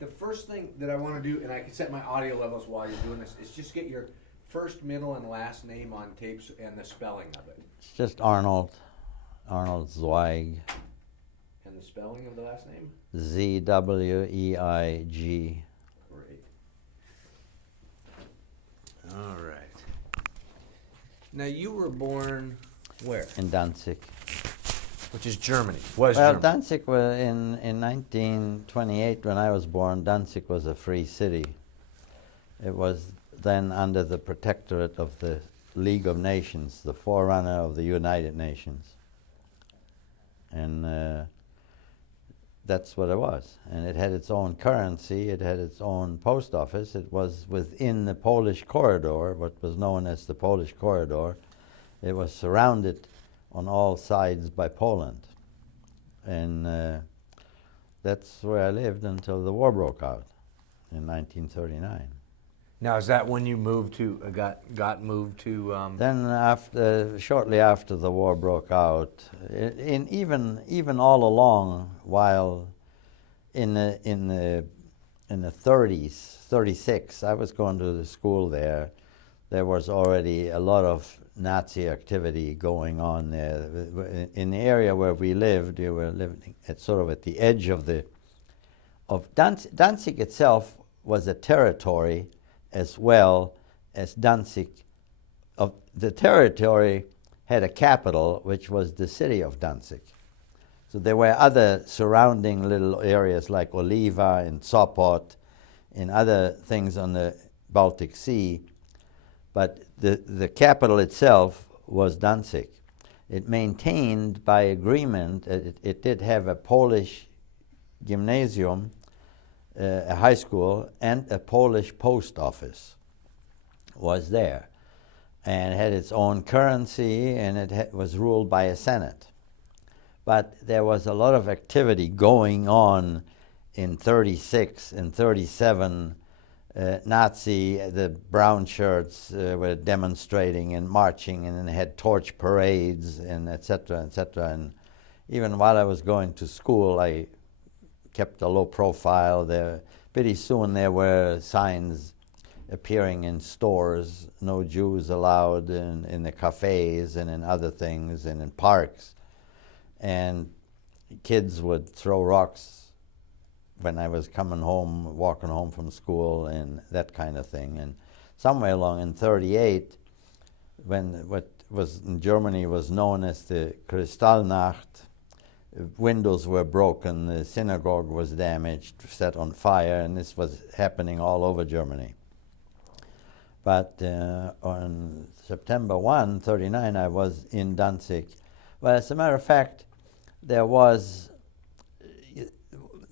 The first thing that I want to do, and I can set my audio levels while you're doing this, is just get your first, middle, and last name on tapes and the spelling of it. It's just Arnold. Arnold Zweig. And the spelling of the last name? ZWEIG. Great. All right. Now you were born where? In Danzig. Which is Germany. Well, Germany. Danzig was in 1928 when I was born. Danzig was a free city. It was then under the protectorate of the League of Nations, the forerunner of the United Nations, and that's what it was. And it had its own currency. It had its own post office. It was within the Polish corridor, what was known as the Polish corridor. It was surrounded on all sides by Poland, and that's where I lived until the war broke out in 1939. Now, is that when you moved to got moved to? Then, shortly after the war broke out, even all along, while in the 30s, 36, I was going to the school there. There was already a lot of Nazi activity going on there. In the area where we lived, we were living at sort of at the edge of Danzig itself was a territory as well as Danzig. The territory had a capital, which was the city of Danzig. So there were other surrounding little areas like Oliva and Sopot and other things on the Baltic Sea. But the capital itself was Danzig. It maintained by agreement, it did have a Polish gymnasium, a high school, and a Polish post office was there. And it had its own currency, and it was ruled by a senate. But there was a lot of activity going on in 36 and 37. The brown shirts were demonstrating and marching, and then they had torch parades and et cetera, et cetera. And even while I was going to school, I kept a low profile there. Pretty soon there were signs appearing in stores, no Jews allowed in the cafes and in other things and in parks. And kids would throw rocks when I was coming home, walking home from school, and that kind of thing. And somewhere along in 38, when what was in Germany was known as the Kristallnacht, windows were broken, the synagogue was damaged, set on fire, and this was happening all over Germany. But on September 1, 39, I was in Danzig. Well, as a matter of fact, there was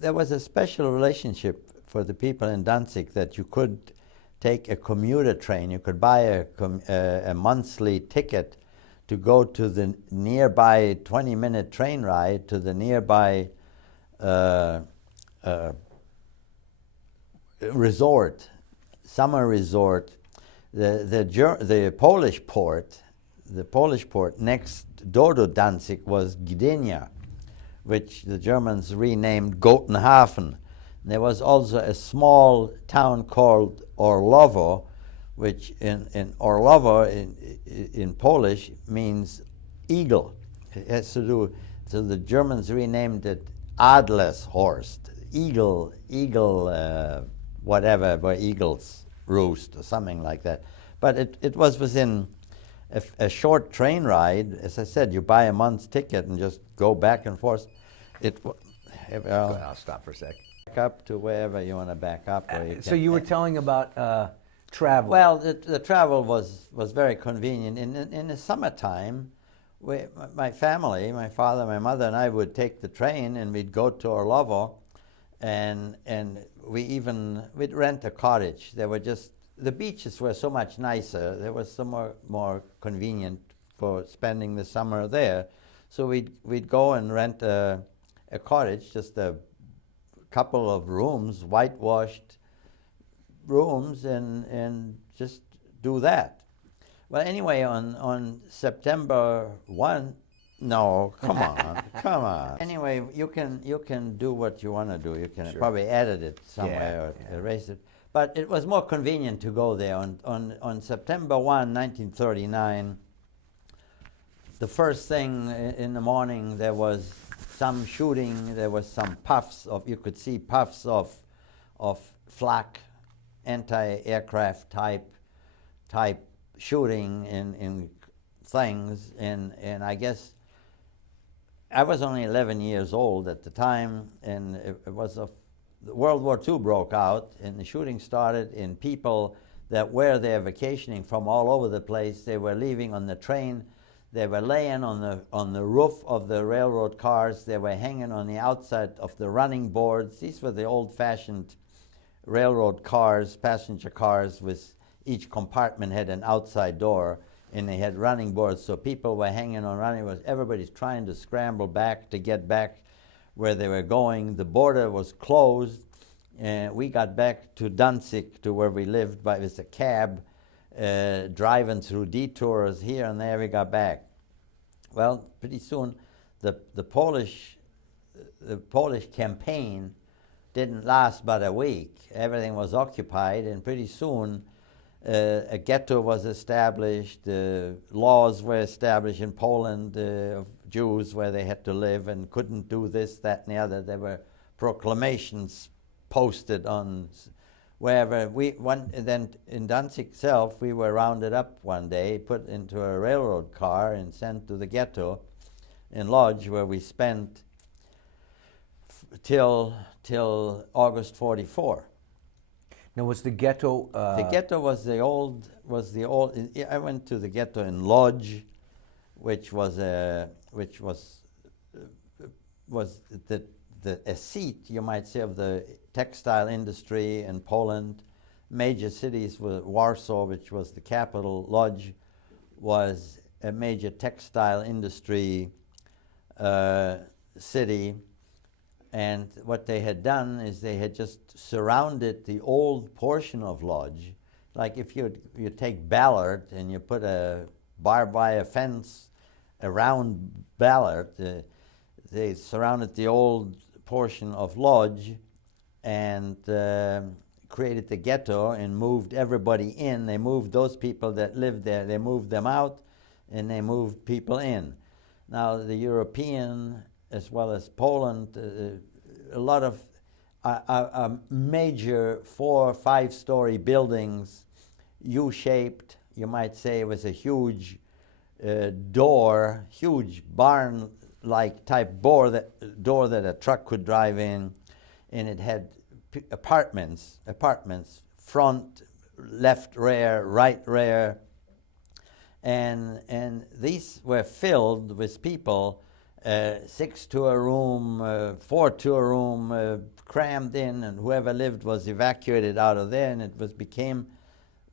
a special relationship for the people in Danzig that you could take a commuter train. You could buy a monthly ticket to go to the nearby 20-minute train ride to the nearby resort, summer resort. The Polish port next door to Danzig was Gdynia, which the Germans renamed Gotenhafen. There was also a small town called Orlowo, which in Orlowo in Polish means eagle. It has to do, so the Germans renamed it Adlershorst, eagle, whatever, where eagles roost or something like that. But it was within a short train ride. As I said, you buy a month's ticket and just go back and forth. I'll stop for a sec. Back up to wherever you want to back up. So you were telling about travel. Well, the travel was very convenient. In the summertime, my family, my father, my mother, and I would take the train and we'd go to Orlowo, and we'd rent a cottage. The beaches were so much nicer. There was so more convenient for spending the summer there. So we'd go and rent a cottage, just a couple of rooms, whitewashed rooms, and just do that. Well, anyway, on September 1, No, come on, come on. Anyway, you can do what you want to do. You can Sure. probably edit it somewhere or erase it. But it was more convenient to go there. On September 1, 1939, the first thing in the morning, there was some shooting. There was some puffs of, you could see puffs of flak, anti-aircraft type shooting in things. And I guess I was only 11 years old at the time, and it was World War II broke out, and the shooting started, and people that were there vacationing from all over the place, they were leaving on the train, they were laying on the roof of the railroad cars, they were hanging on the outside of the running boards. These were the old-fashioned railroad cars, passenger cars, with each compartment had an outside door, and they had running boards, so people were hanging on running boards. Everybody's trying to scramble back to get back where they were going. The border was closed, and we got back to Danzig, to where we lived, with a cab, driving through detours here and there. We got back. Well, pretty soon, the Polish campaign didn't last but a week. Everything was occupied, and pretty soon, a ghetto was established. Laws were established in Poland of Jews where they had to live and couldn't do this, that, and the other. There were proclamations posted on wherever. Then in Danzig itself, we were rounded up one day, put into a railroad car, and sent to the ghetto in Lodz, where we spent till August 44. Now, was the ghetto? The ghetto was the old. I went to the ghetto in Lodz, which was a seat, you might say, of the textile industry in Poland. Major cities were Warsaw, which was the capital. Lodz was a major textile industry city. And what they had done is they had just surrounded the old portion of Lodz. Like if you take Ballard and you put a barbed wire fence around Ballard, they surrounded the old portion of Lodz and created the ghetto and moved everybody in. They moved those people that lived there, they moved them out, and they moved people in. Now the European, as well as Poland, a lot of major 4 or 5 story buildings, U-shaped, you might say, with a huge door, huge barn-like type door that a truck could drive in, and it had apartments, front, left rear, right rear, and these were filled with people. 6 to a room, 4 to a room, crammed in, and whoever lived was evacuated out of there, and it became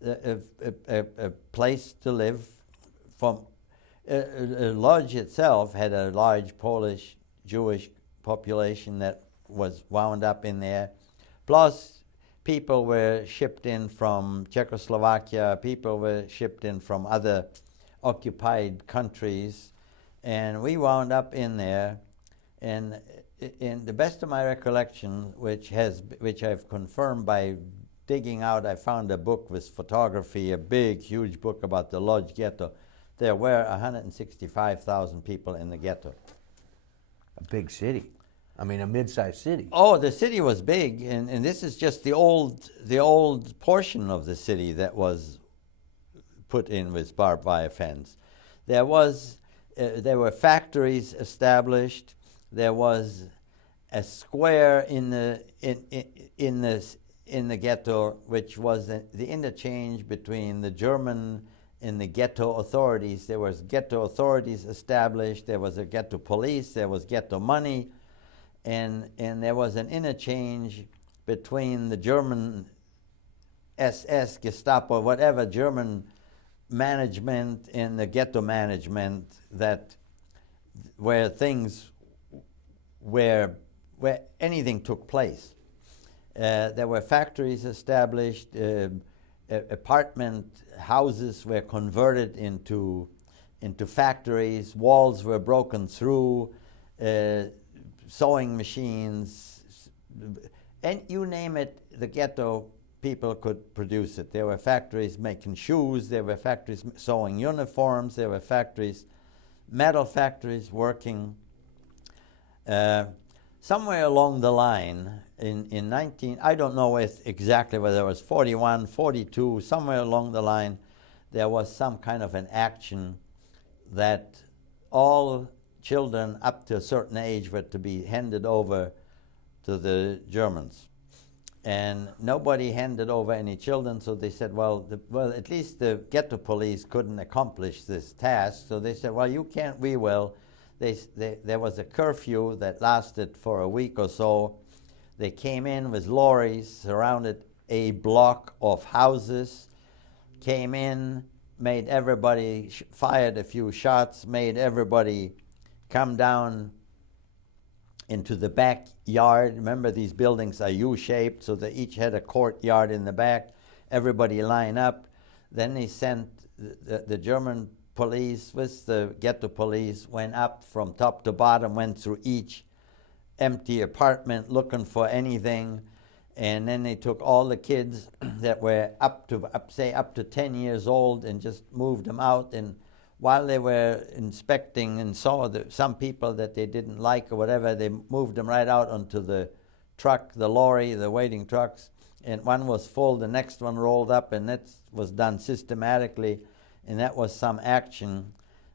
a place to live. Lodz itself had a large Polish Jewish population that was wound up in there. Plus, people were shipped in from Czechoslovakia, people were shipped in from other occupied countries. And we wound up in there, and in the best of my recollection, which I've confirmed by digging out, I found a book with photography, a big, huge book about the Lodz ghetto. There were 165,000 people in the ghetto. A big city. I mean, a mid-sized city. Oh, the city was big, and this is just the old portion of the city that was put in with barbed wire fence. There were factories established. There was a square in the ghetto, which was the interchange between the German and the ghetto authorities. There was ghetto authorities established. There was a ghetto police. There was ghetto money, and there was an interchange between the German SS, Gestapo, whatever German management and the ghetto management, where anything took place. There were factories established, apartment houses were converted into into factories. Walls were broken through, sewing machines, and you name it, the ghetto people could produce it. There were factories making shoes, there were factories sewing uniforms, there were factories, metal factories working. Somewhere along the line, in 19, I don't know exactly whether it was 41, 42, somewhere along the line, there was some kind of an action that all children up to a certain age were to be handed over to the Germans. And nobody handed over any children, so they said, well, at least the ghetto police couldn't accomplish this task, so they said, well, you can't, we will. There was a curfew that lasted for a week or so. They came in with lorries, surrounded a block of houses, came in, made everybody, fired a few shots, made everybody come down into the backyard. Remember, these buildings are U-shaped, so they each had a courtyard in the back. Everybody line up. Then they sent the German police with the ghetto police, went up from top to bottom, went through each empty apartment looking for anything, and then they took all the kids that were up to 10 years old and just moved them out. And while they were inspecting and saw some people that they didn't like or whatever, they moved them right out onto the truck, the lorry, the waiting trucks, and one was full, the next one rolled up, and that was done systematically, and that was some action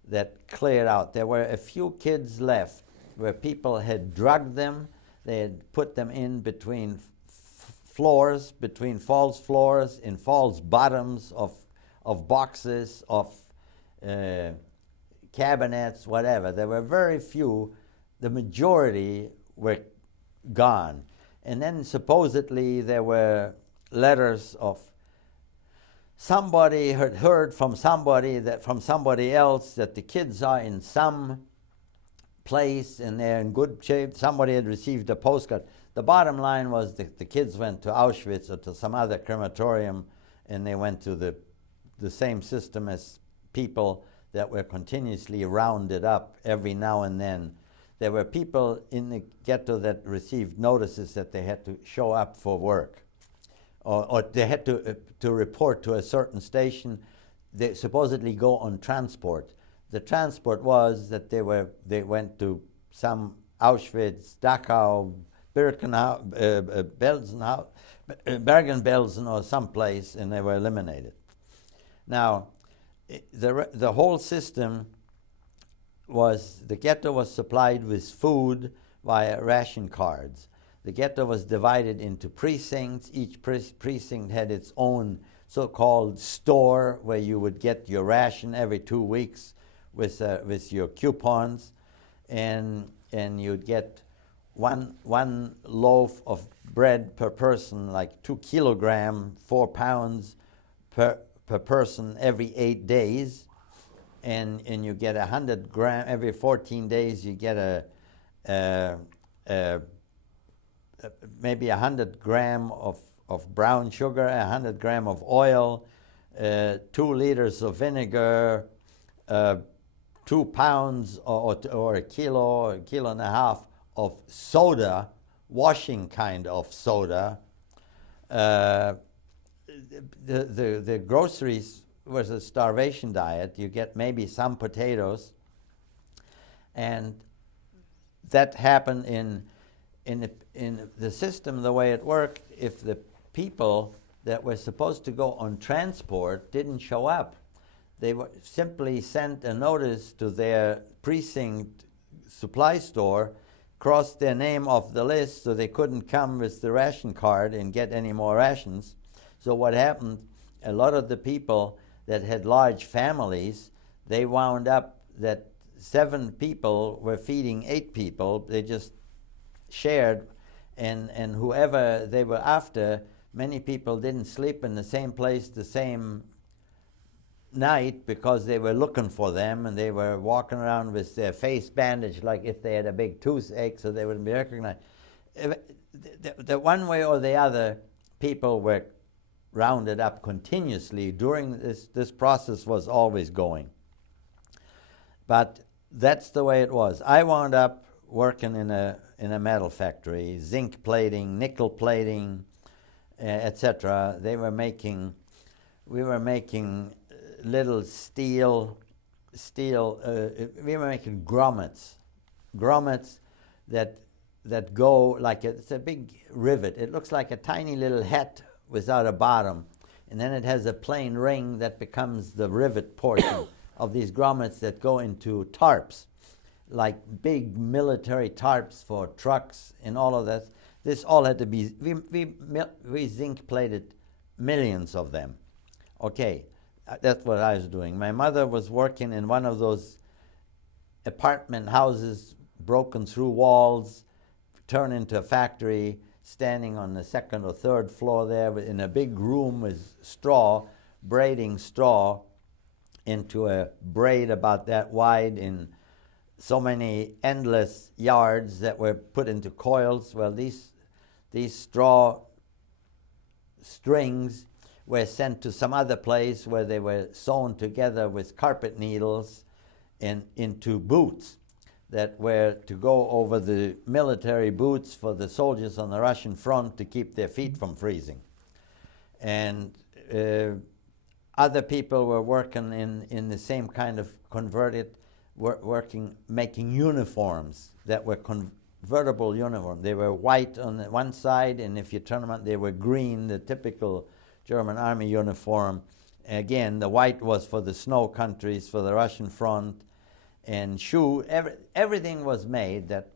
that cleared out. There were a few kids left where people had drugged them. They had put them in between floors, between false floors, in false bottoms of boxes, of cabinets, whatever. There were very few. The majority were gone. And then supposedly there were letters of somebody had heard from somebody else that the kids are in some place and they're in good shape. Somebody had received a postcard. The bottom line was the kids went to Auschwitz or to some other crematorium, and they went to the same system as people that were continuously rounded up every now and then. There were people in the ghetto that received notices that they had to show up for work, or they had to report to a certain station. They supposedly go on transport. The transport was that they went to some Auschwitz, Dachau, Bergen-Belsen or someplace, and they were eliminated. Now, the whole system was, the ghetto was supplied with food via ration cards. The ghetto was divided into precincts. Each precinct had its own so-called store where you would get your ration every 2 weeks with your coupons, and you'd get one loaf of bread per person, like 2 kilograms, 4 pounds per person every 8 days, and you get 100 grams every 14 days. You get maybe 100 grams of brown sugar, 100 grams of oil, 2 liters of vinegar, 2 pounds or a kilo and a half of soda, washing kind of soda. The groceries was a starvation diet. You get maybe some potatoes, and that happened in the system. The way it worked, if the people that were supposed to go on transport didn't show up, they were simply sent a notice to their precinct supply store, crossed their name off the list, so they couldn't come with the ration card and get any more rations. So what happened, a lot of the people that had large families, they wound up that 7 people were feeding 8 people. They just shared, and whoever they were after, many people didn't sleep in the same place the same night because they were looking for them, and they were walking around with their face bandaged like if they had a big toothache, so they wouldn't be recognized. The one way or the other, people were rounded up continuously. During this process was always going. But that's the way it was. I wound up working in a metal factory, zinc plating, nickel plating, etc. We were making little steel. We were making grommets that go like it's a big rivet. It looks like a tiny little hat without a bottom, and then it has a plain ring that becomes the rivet portion of these grommets that go into tarps, like big military tarps for trucks and all of that. This all had to be, we zinc plated millions of them. Okay, that's what I was doing. My mother was working in one of those apartment houses, broken through walls, turned into a factory, standing on the second or third floor there in a big room with straw, braiding straw into a braid about that wide in so many endless yards that were put into coils. Well, these straw strings were sent to some other place where they were sewn together with carpet needles into boots that were to go over the military boots for the soldiers on the Russian front to keep their feet from freezing. And other people were working in the same kind of converted, making uniforms that were convertible uniforms. They were white on the one side, and if you turn them out, they were green, the typical German army uniform. Again, the white was for the snow countries, for the Russian front, and everything was made that,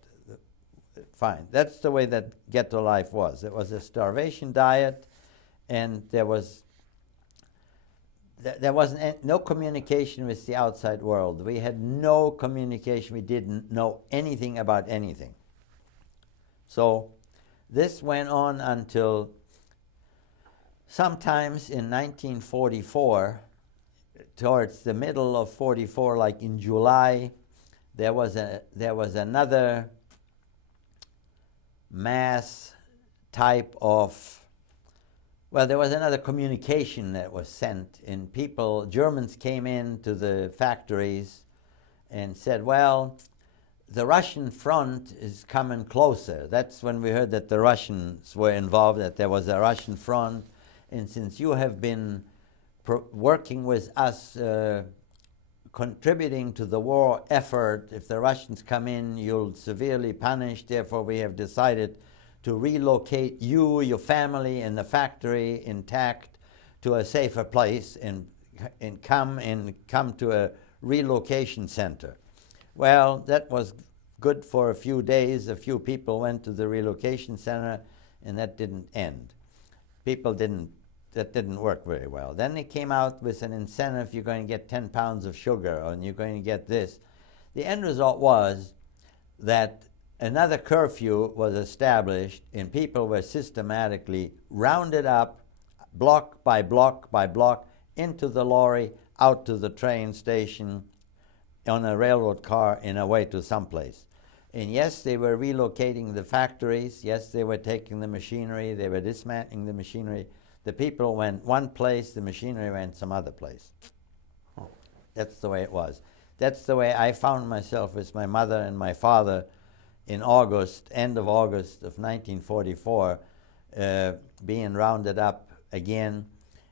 fine. That's the way that ghetto life was. It was a starvation diet, and there was no communication with the outside world. We had no communication. We didn't know anything about anything. So this went on until sometimes in 1944, towards the middle of 44, like in July, there was another mass type of, well, there was another communication that was sent, and Germans came into the factories and said, well, the Russian front is coming closer. That's when we heard that the Russians were involved, that there was a Russian front, and since you have been working with us, contributing to the war effort, if the Russians come in, you'll severely punish. Therefore, we have decided to relocate you, your family, and the factory intact to a safer place and come to a relocation center. Well, that was good for a few days. A few people went to the relocation center, and that didn't end. That didn't work very well. Then they came out with an incentive. You're going to get 10 pounds of sugar, and you're going to get this. The end result was that another curfew was established, and people were systematically rounded up, block by block by block, into the lorry, out to the train station, on a railroad car, and away to someplace. And yes, they were relocating the factories. Yes, they were taking the machinery. They were dismantling the machinery. The people went one place, the machinery went some other place. That's the way it was. That's the way I found myself with my mother and my father in end of August of 1944, being rounded up again.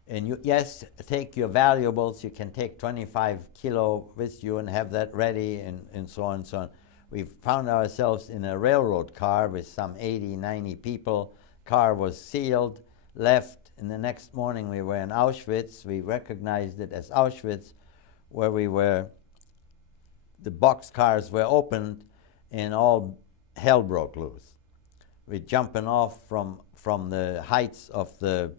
And yes, take your valuables. You can take 25 kilo with you and have that ready, and so on and so on. We found ourselves in a railroad car with some 80, 90 people. Car was sealed, left. And the next morning we were in Auschwitz. We recognized it as Auschwitz, where we were. The boxcars were opened, and all hell broke loose. We're jumping off from the heights of the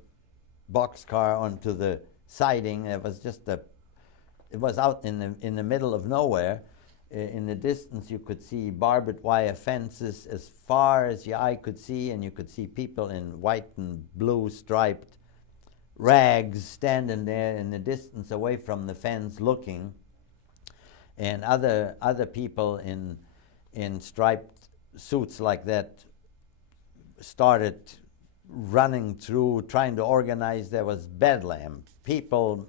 boxcar onto the siding. It was out in the middle of nowhere. In the distance, you could see barbed wire fences as far as your eye could see, and you could see people in white and blue striped rags standing there in the distance away from the fence looking, and other people in striped suits like that started running through, trying to organize. There was bedlam. People,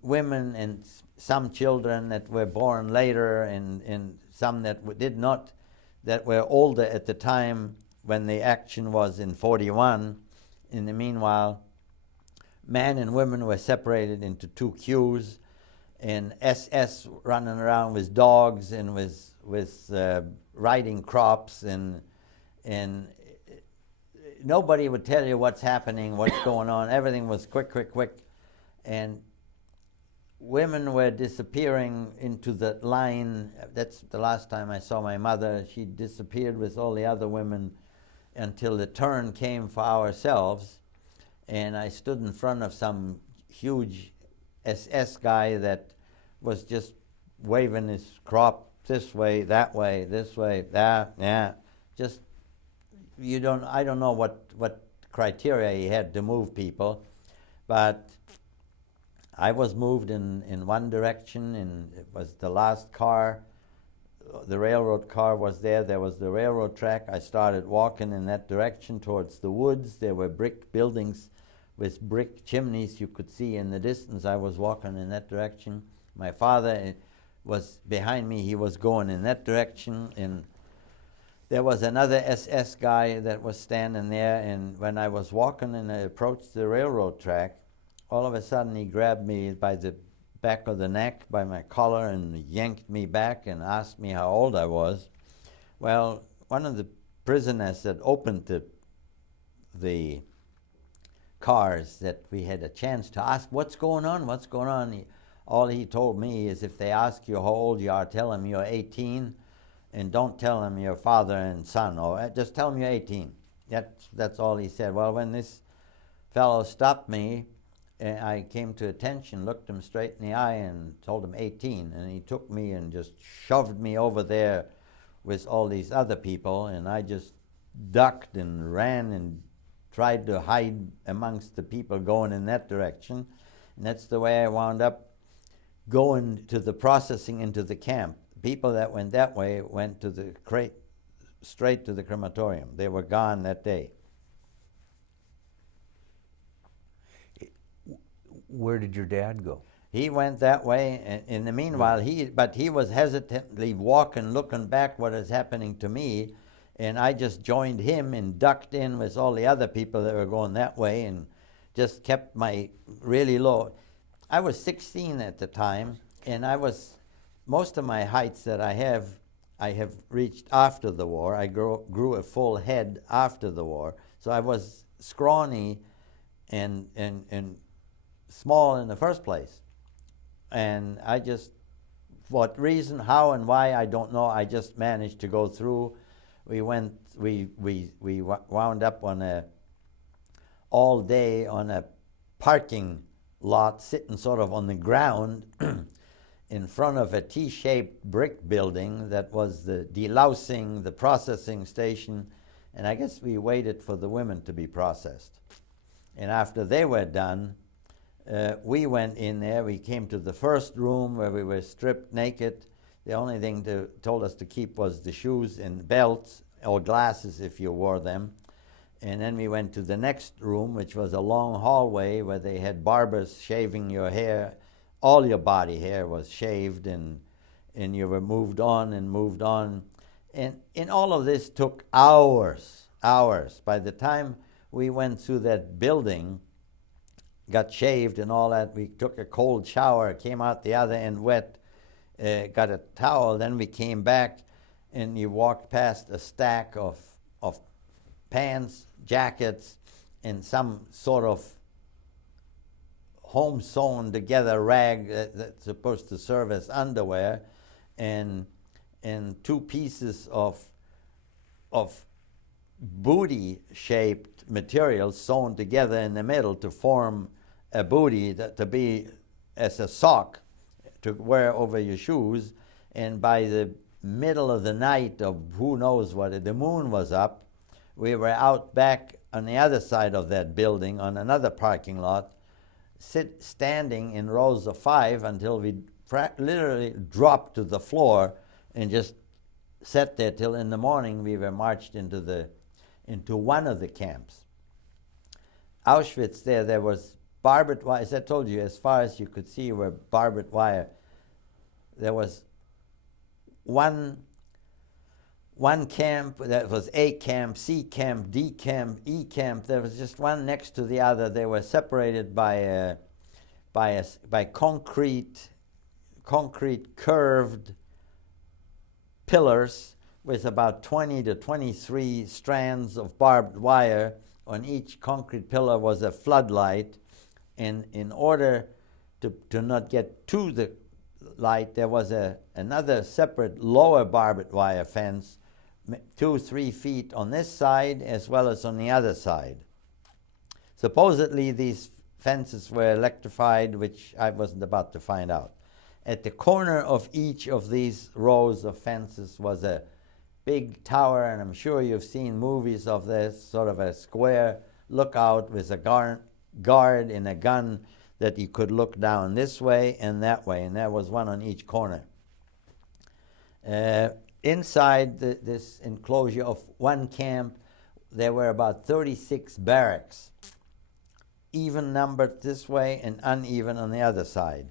women, and some children that were born later, and some that did not, that were older at the time when the action was in 41. In the meanwhile, men and women were separated into two queues, and SS running around with dogs and with riding crops, and nobody would tell you what's happening, what's going on. Everything was quick, quick, quick, and women were disappearing into the line. That's the last time I saw my mother. She disappeared with all the other women until the turn came for ourselves. And I stood in front of some huge SS guy that was just waving his crop this way, that way, this way, that, yeah. Just, I don't know what criteria he had to move people, but I was moved in one direction, and it was the last car. The railroad car was there. There was the railroad track. I started walking in that direction towards the woods. There were brick buildings with brick chimneys you could see in the distance. I was walking in that direction. My father was behind me. He was going in that direction, and there was another SS guy that was standing there, and when I was walking and I approached the railroad track, all of a sudden he grabbed me by the back of the neck, by my collar, and yanked me back and asked me how old I was. Well, one of the prisoners that opened the cars that we had a chance to ask, what's going on, what's going on? All he told me is, if they ask you how old you are, tell them you're 18, and don't tell them you're father and son, or just tell them you're 18. That's all he said. Well, when this fellow stopped me, I came to attention, looked him straight in the eye, and told him 18, and he took me and just shoved me over there with all these other people, and I just ducked and ran and tried to hide amongst the people going in that direction. And that's the way I wound up going to the processing into the camp. People that went that way went to the straight to the crematorium. They were gone that day. Where did your dad go? He went that way, and in the meanwhile, he was hesitantly walking, looking back what is happening to me, and I just joined him and ducked in with all the other people that were going that way, and just kept my really low. I was 16 at the time, and most of my heights that I have reached after the war. I grew a full head after the war, so I was scrawny and small in the first place. And I just, what reason, how and why, I don't know. I just managed to go through. We wound up all day on a parking lot, sitting sort of on the ground in front of a T-shaped brick building that was the delousing, the processing station. And I guess we waited for the women to be processed. And after they were done, we went in there. We came to the first room where we were stripped naked. The only thing they told us to keep was the shoes and belts, or glasses if you wore them. And then we went to the next room, which was a long hallway where they had barbers shaving your hair. All your body hair was shaved, and you were moved on and moved on. And all of this took hours. By the time we went through that building, got shaved and all that, we took a cold shower, came out the other end wet, got a towel, then we came back, and you walked past a stack of pants, jackets, and some sort of home sewn together rag that's supposed to serve as underwear, and two pieces of booty shaped material sewn together in the middle to form a booty to be as a sock to wear over your shoes. And by the middle of the night of who knows what, the moon was up, we were out back on the other side of that building on another parking lot, standing in rows of 5 until we literally dropped to the floor and just sat there till in the morning we were marched into one of the camps. Auschwitz, there was barbed wire. As I told you, as far as you could see were barbed wire there was one camp that was A camp, C camp, D camp, E camp. There was just one next to the other. They were separated by concrete curved pillars with about 20 to 23 strands of barbed wire. On each concrete pillar was a floodlight, and in order to not get to the light, there was another separate lower barbed wire fence, 2-3 feet on this side as well as on the other side. Supposedly these fences were electrified, which I wasn't about to find out. At the corner of each of these rows of fences was a big tower, and I'm sure you've seen movies of this, sort of a square lookout with a guard and a gun that you could look down this way and there was one on each corner. Inside this enclosure of one camp, there were about 36 barracks, even numbered this way and uneven on the other side.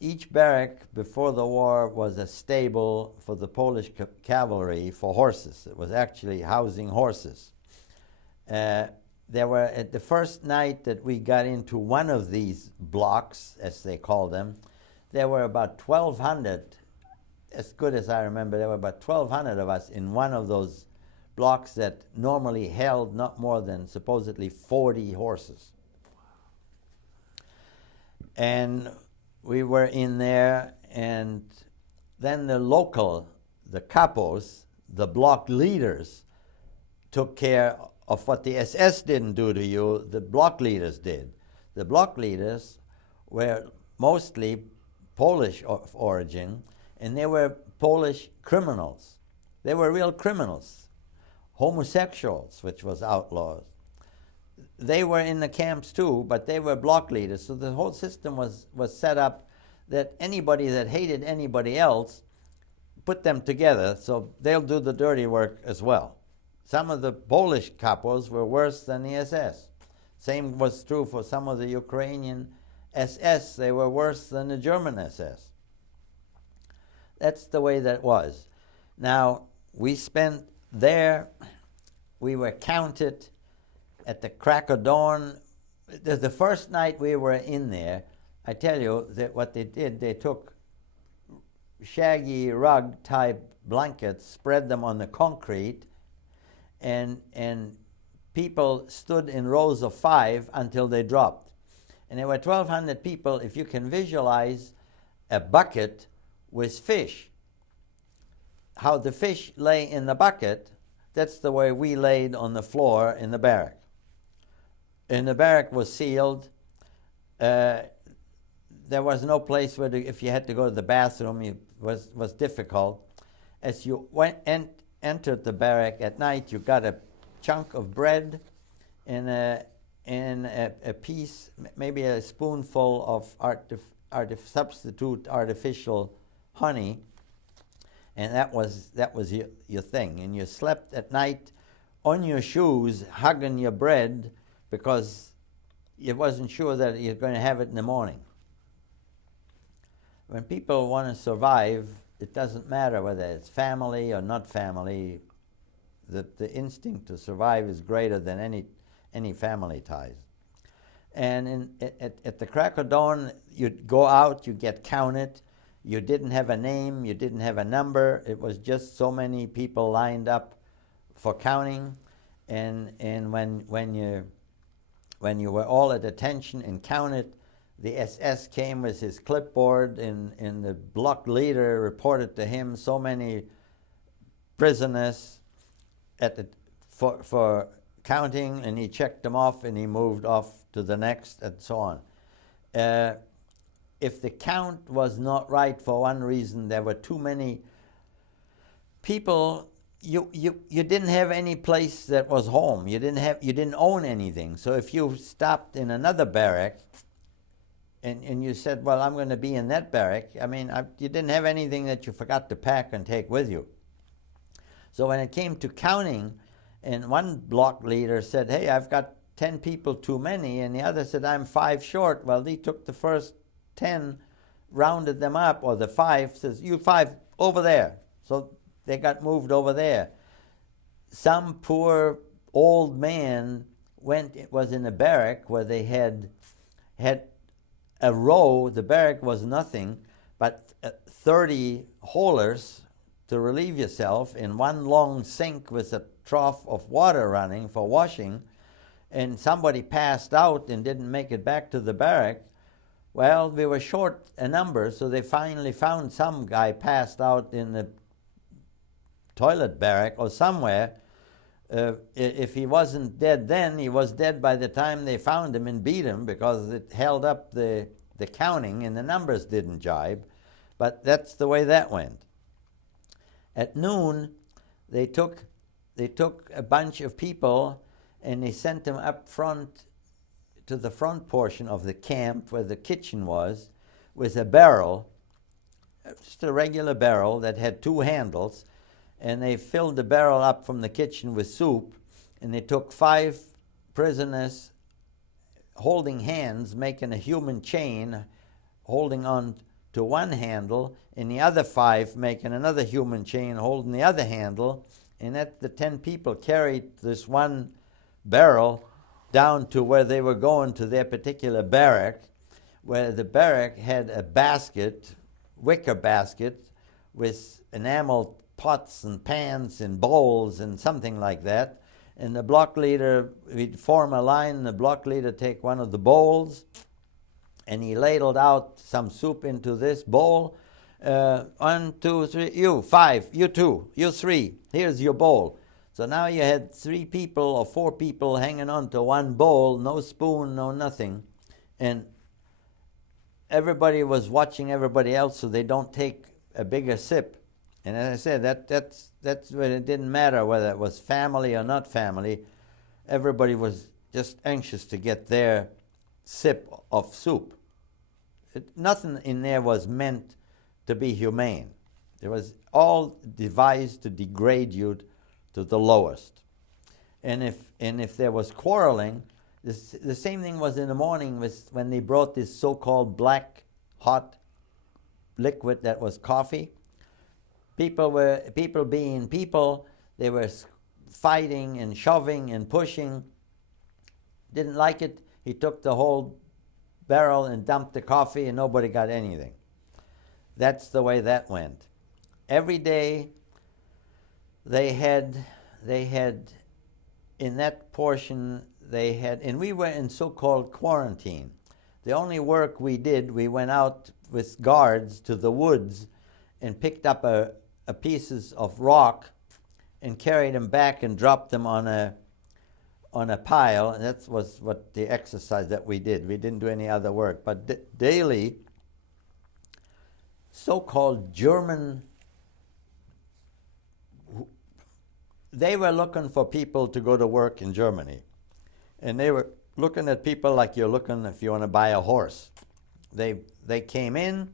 Each barrack before the war was a stable for the Polish cavalry for horses. It was actually housing horses. There were, at the first night that we got into one of these blocks, as they call them, there were about 1,200, as good as I remember, there were about 1,200 of us in one of those blocks that normally held not more than supposedly 40 horses. And we were in there, and then the capos, the block leaders, took care of what the SS didn't do to you, the block leaders did. The block leaders were mostly Polish of origin, and they were Polish criminals. They were real criminals. Homosexuals, which was outlawed. They were in the camps too, but they were block leaders. So the whole system was set up that anybody that hated anybody else, put them together, so they'll do the dirty work as well. Some of the Polish capos were worse than the SS. Same was true for some of the Ukrainian SS. They were worse than the German SS. That's the way that was. Now, we spent there, we were counted at the crack of dawn. The first night we were in there, I tell you that what they did, they took shaggy rug type blankets, spread them on the concrete, and people stood in rows of 5 until they dropped. And there were 1,200 people. If you can visualize a bucket with fish, how the fish lay in the bucket, that's the way we laid on the floor in the barrack. And the barrack was sealed. There was no place where if you had to go to the bathroom, it was difficult. As you entered the barrack at night, you got a chunk of bread and a piece, maybe a spoonful of substitute artificial honey, and that was your thing. And you slept at night on your shoes, hugging your bread, because you wasn't sure that you're going to have it in the morning. When people want to survive, it doesn't matter whether it's family or not family. The instinct to survive is greater than any family ties. And at the crack of dawn, you'd go out, you get counted. You didn't have a name, you didn't have a number. It was just so many people lined up for counting. And when you were all at attention and counted, the SS came with his clipboard, and the block leader reported to him so many prisoners for counting, and he checked them off, and he moved off to the next, and so on. If the count was not right for one reason, there were too many people. You didn't have any place that was home. You didn't own anything. So if you stopped in another barrack, and you said, well, I'm going to be in that barrack, you didn't have anything that you forgot to pack and take with you. So when it came to counting, and one block leader said, hey, I've got 10 people too many, and the other said, I'm 5 short. Well, they took the first 10 rounded them up, or the 5 says, "You 5 over there." So they got moved over there. Some poor old man was in a barrack where they had a row. The barrack was nothing but 30 holers to relieve yourself in one long sink with a trough of water running for washing, and somebody passed out and didn't make it back to the barrack. Well, we were short a number, so they finally found some guy passed out in the toilet barrack or somewhere. If he wasn't dead then, he was dead by the time they found him and beat him, because it held up the counting and the numbers didn't jibe. But that's the way that went. At noon, they took a bunch of people and they sent them up front to the front portion of the camp where the kitchen was, with a barrel, just a regular barrel that had 2 handles, and they filled the barrel up from the kitchen with soup, and they took 5 prisoners holding hands, making a human chain, holding on to one handle, and the other 5 making another human chain, holding the other handle, and the 10 people carried this one barrel down to where they were going to their particular barrack, where the barrack had a basket, wicker basket, with enameled pots and pans and bowls and something like that. And the block leader, we'd form a line, and the block leader take one of the bowls, and he ladled out some soup into this bowl. 1, 2, 3, you 5, you 2, you 3, here's your bowl. So now you had 3 people or 4 people hanging on to one bowl, no spoon, no nothing. And everybody was watching everybody else so they don't take a bigger sip. And as I said, that's when it didn't matter whether it was family or not family. Everybody was just anxious to get their sip of soup. Nothing in there was meant to be humane. It was all devised to degrade you to the lowest. And if there was quarreling, the same thing was in the morning when they brought this so-called black hot liquid that was coffee. People being people, they were fighting and shoving and pushing. Didn't like it. He took the whole barrel and dumped the coffee, and nobody got anything. That's the way that went. Every day they had in that portion, and we were in so-called quarantine. The only work we did, we went out with guards to the woods and picked up a pieces of rock and carried them back and dropped them on a pile, and that was what the exercise that we did. We didn't do any other work. But daily, so-called German, they were looking for people to go to work in Germany. And they were looking at people like you're looking if you want to buy a horse. They came in,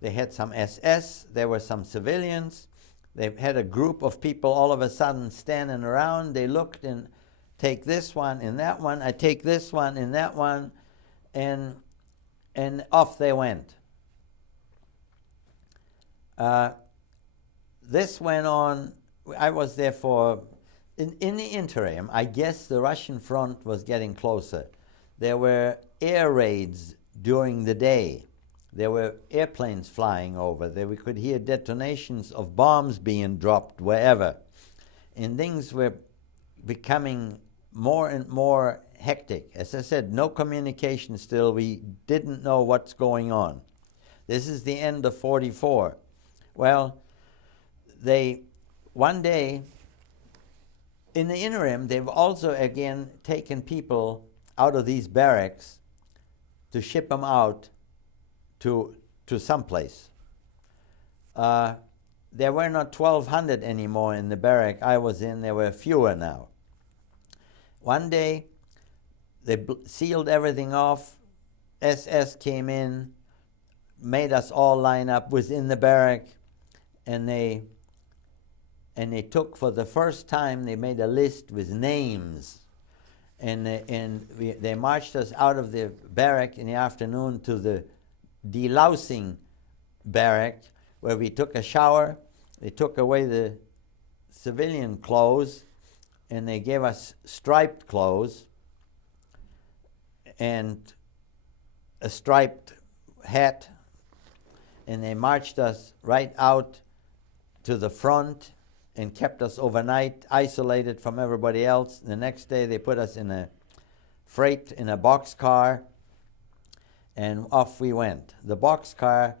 they had some SS, there were some civilians, they had a group of people all of a sudden standing around. They looked and take this one and that one, I take this one and that one, and off they went. This went on. I was there in the interim, I guess the Russian front was getting closer. There were air raids during the day. There were airplanes flying over. We could hear detonations of bombs being dropped wherever. And things were becoming more and more hectic. As I said, no communication still. We didn't know what's going on. This is the end of 44. Well, one day, in the interim, they've also again taken people out of these barracks to ship them out to someplace. There were not 1,200 anymore in the barrack I was in. There were fewer now. One day, they sealed everything off. SS came in, made us all line up within the barrack, and they took, for the first time, they made a list with names. And they marched us out of the barrack in the afternoon to the delousing barrack where we took a shower. They took away the civilian clothes and they gave us striped clothes and a striped hat, and they marched us right out to the front and kept us overnight isolated from everybody else. The next day they put us in a boxcar, and off we went. The boxcar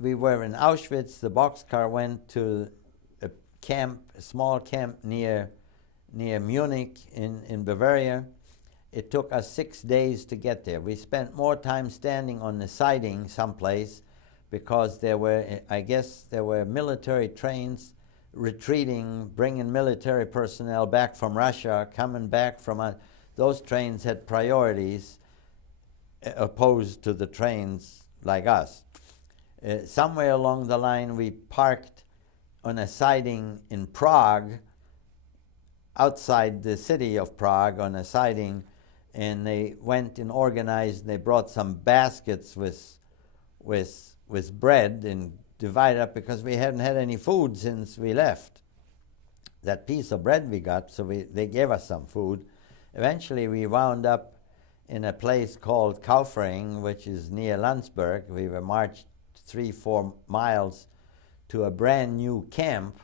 we were in Auschwitz, the boxcar went to a small camp near Munich in Bavaria. It took us 6 days to get there. We spent more time standing on the siding someplace because there were military trains retreating, bringing military personnel back from Russia, coming back from those trains had priorities opposed to the trains like us. Somewhere along the line we parked on a siding in Prague, outside the city of Prague on a siding, and they went and organized, they brought some baskets with bread and divided up because we hadn't had any food since we left. That piece of bread we got, so they gave us some food. Eventually we wound up in a place called Kaufering, which is near Landsberg. We were marched 3-4 miles to a brand new camp,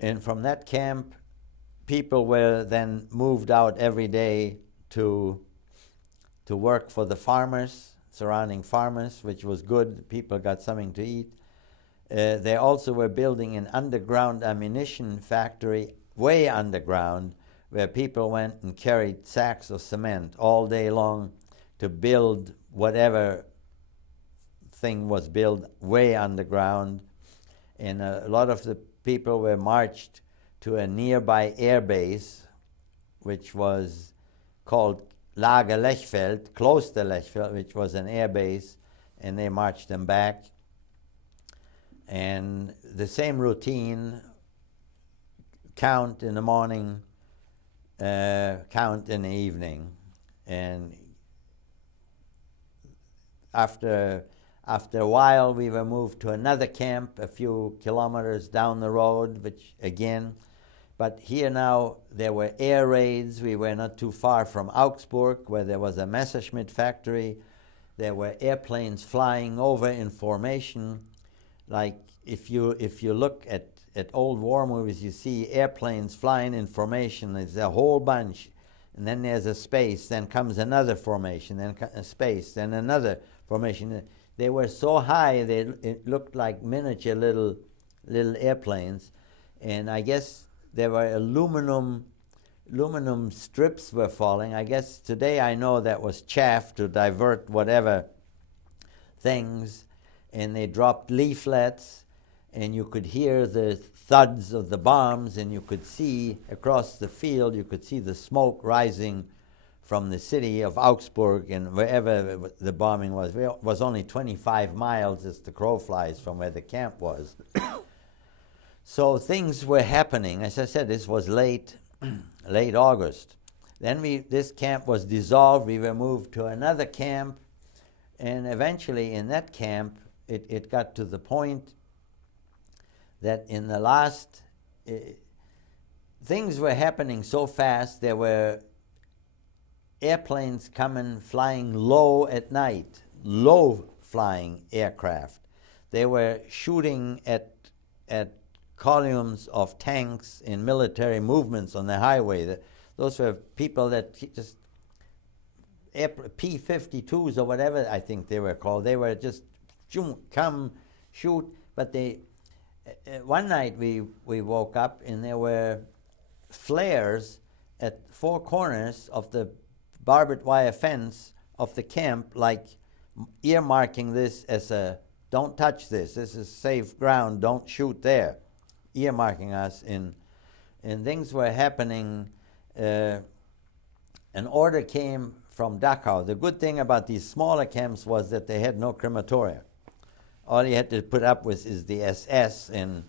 and from that camp people were then moved out every day to work for the surrounding farmers, which was good. People got something to eat. They also were building an underground ammunition factory way underground, where people went and carried sacks of cement all day long to build whatever thing was built way underground. And a lot of the people were marched to a nearby air base, which was called Lager Lechfeld, close to Lechfeld, which was an air base, and they marched them back. And the same routine, count in the morning, count in the evening. And after a while, we were moved to another camp a few kilometers down the road, which again, but here now there were air raids. We were not too far from Augsburg, where there was a Messerschmitt factory. There were airplanes flying over in formation. Like if you look at old war movies, you see airplanes flying in formation. There's a whole bunch, and then there's a space. Then comes another formation. Then a space. Then another formation. They were so high it looked like miniature little airplanes, and I guess there were aluminum strips were falling. I guess today I know that was chaff to divert whatever things, and they dropped leaflets, and you could hear the thuds of the bombs, and you could see across the field, you could see the smoke rising from the city of Augsburg, and wherever the bombing was only 25 miles as the crow flies from where the camp was. So things were happening. As I said, this was late August. Then this camp was dissolved. We were moved to another camp, and eventually in that camp, it got to the point that in the last, things were happening so fast. There were airplanes flying low at night, low-flying aircraft. They were shooting at columns of tanks in military movements on the highway. Those were people that just P-52s or whatever I think they were called. They were just come shoot. But one night we woke up and there were flares at 4 corners of the barbed wire fence of the camp, like earmarking this as don't touch this. This is safe ground. Don't shoot there. Earmarking us in, and things were happening. An order came from Dachau. The good thing about these smaller camps was that they had no crematoria. All you had to put up with is the SS. And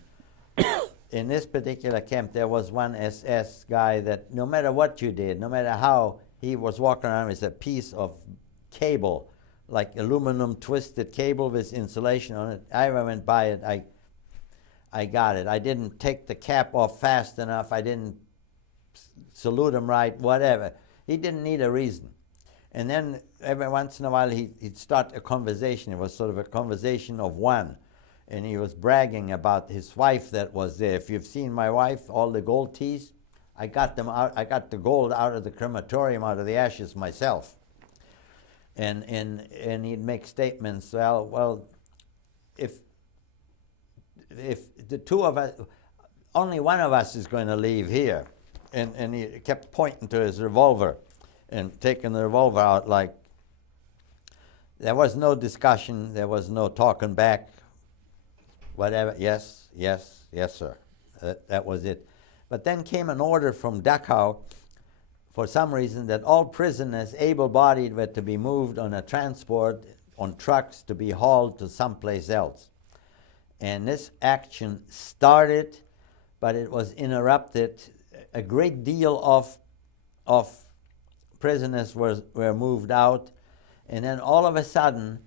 in this particular camp, there was one SS guy that no matter what you did, no matter how, he was walking around with a piece of cable like aluminum twisted cable with insulation on it. I went by it. I got it. I didn't take the cap off fast enough. I didn't salute him right, whatever. He didn't need a reason. And then every once in a while he'd start a conversation. It was sort of a conversation of one. And he was bragging about his wife that was there. If you've seen my wife, all the gold teeth, I got them out. I got the gold out of the crematorium, out of the ashes myself. And he'd make statements. Well, if the two of us, only one of us is going to leave here, and he kept pointing to his revolver, and taking the revolver out like. There was no discussion. There was no talking back. Whatever. Yes, sir. That was it. But then came an order from Dachau, for some reason, that all prisoners, able-bodied, were to be moved on a transport, on trucks, to be hauled to someplace else. And this action started, but it was interrupted. A great deal of prisoners were moved out, and then all of a sudden,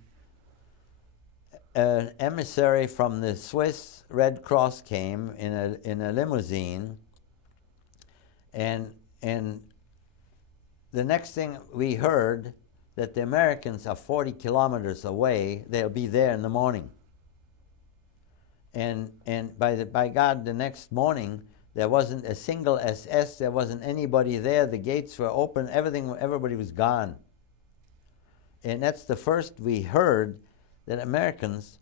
an emissary from the Swiss Red Cross came in a limousine, and the next thing we heard, that the Americans are 40 kilometers away. They'll be there in the morning. And by God, the next morning there wasn't a single SS. There wasn't anybody there. The gates were open. Everybody was gone. And that's the first we heard that Americans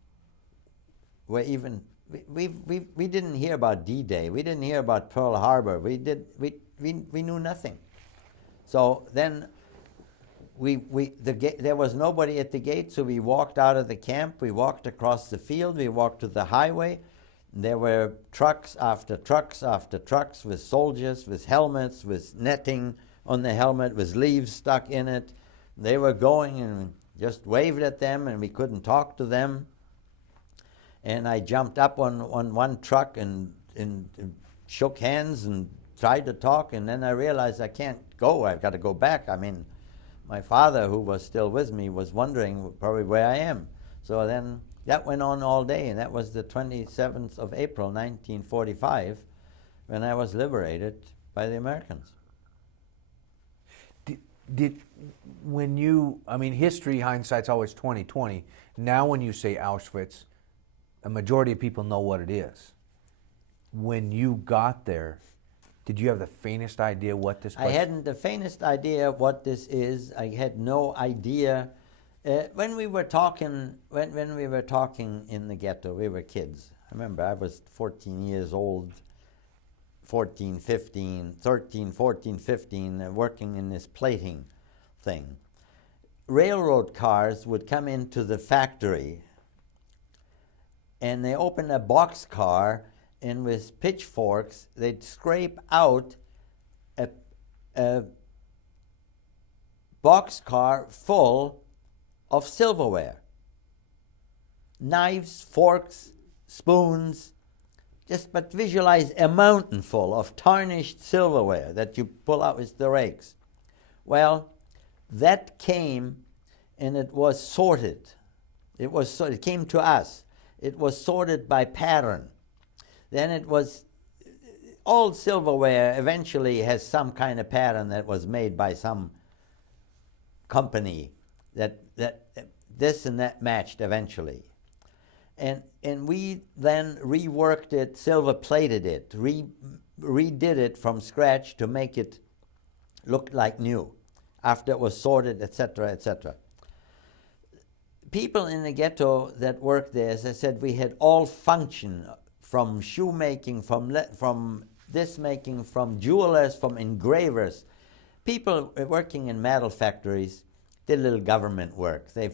were even. We didn't hear about D-Day. We didn't hear about Pearl Harbor. We knew nothing. So then there was nobody at the gate, so we walked out of the camp. We walked across the field. We walked to the highway. There were trucks after trucks after trucks with soldiers, with helmets, with netting on the helmet, with leaves stuck in it. They were going, and just waved at them, and we couldn't talk to them. And I jumped up on one truck and shook hands and tried to talk, and then I realized I can't go. I've got to go back. I mean, my father, who was still with me, was wondering probably where I am. So then that went on all day, and that was the 27th of April, 1945, when I was liberated by the Americans. History, hindsight's always 20/20. Now when you say Auschwitz, a majority of people know what it is. When you got there, did you have the faintest idea what this was? I hadn't the faintest idea what this is. I had no idea. When we were talking in the ghetto, we were kids. I remember I was 14 years old, 13, 14, 15, working in this plating thing. Railroad cars would come into the factory, and they opened a boxcar, and with pitchforks, they'd scrape out a boxcar full of silverware. Knives, forks, spoons, but visualize a mountain full of tarnished silverware that you pull out with the rakes. Well, that came, and it was sorted. It came to us. It was sorted by pattern. Then it was, all silverware eventually has some kind of pattern that was made by some company that this and that matched eventually. And we then reworked it, silver-plated it, redid it from scratch to make it look like new after it was sorted, etc., etc. People in the ghetto that worked there, as I said, we had all function, from shoemaking, from this making, from jewelers, from engravers. People working in metal factories did little government work. They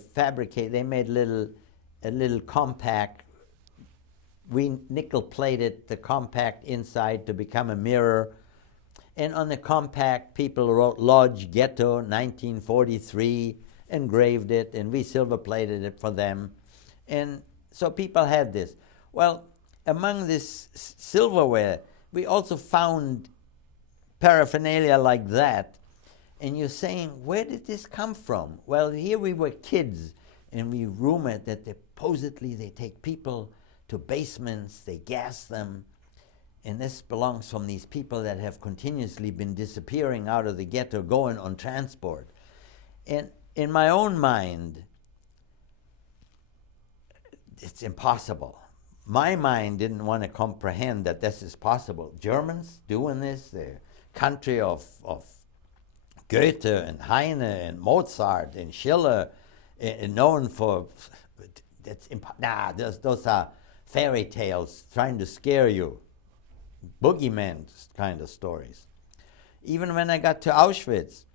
made a little compact. We nickel-plated the compact inside to become a mirror. And on the compact, people wrote Lodge Ghetto 1943, engraved it, and we silver-plated it for them. And so people had this. Well, among this silverware, we also found paraphernalia like that. And you're saying, where did this come from? Well, here we were kids, and we rumored that supposedly they take people to basements, they gas them, and this belongs from these people that have continuously been disappearing out of the ghetto, going on transport. And in my own mind, it's impossible. My mind didn't want to comprehend that this is possible. Germans doing this, the country of Goethe and Heine and Mozart and Schiller, known for, those are fairy tales trying to scare you, boogeyman kind of stories. Even when I got to Auschwitz,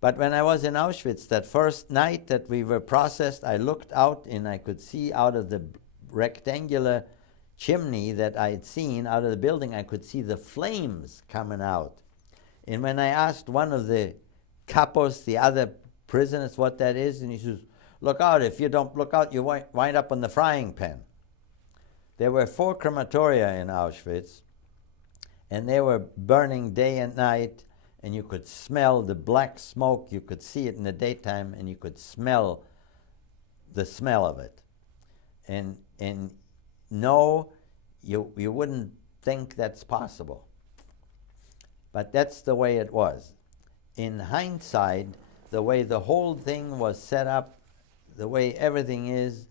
but when I was in Auschwitz, that first night that we were processed, I looked out and I could see out of the rectangular chimney that I had seen out of the building, I could see the flames coming out. And when I asked one of the capos, the other prisoners, what that is, and he says, look out, if you don't look out, you wind up on the frying pan. There were 4 crematoria in Auschwitz, and they were burning day and night, and you could smell the black smoke, you could see it in the daytime, and you could smell the smell of it. And no, you wouldn't think that's possible. But that's the way it was. In hindsight, the way the whole thing was set up, the way everything is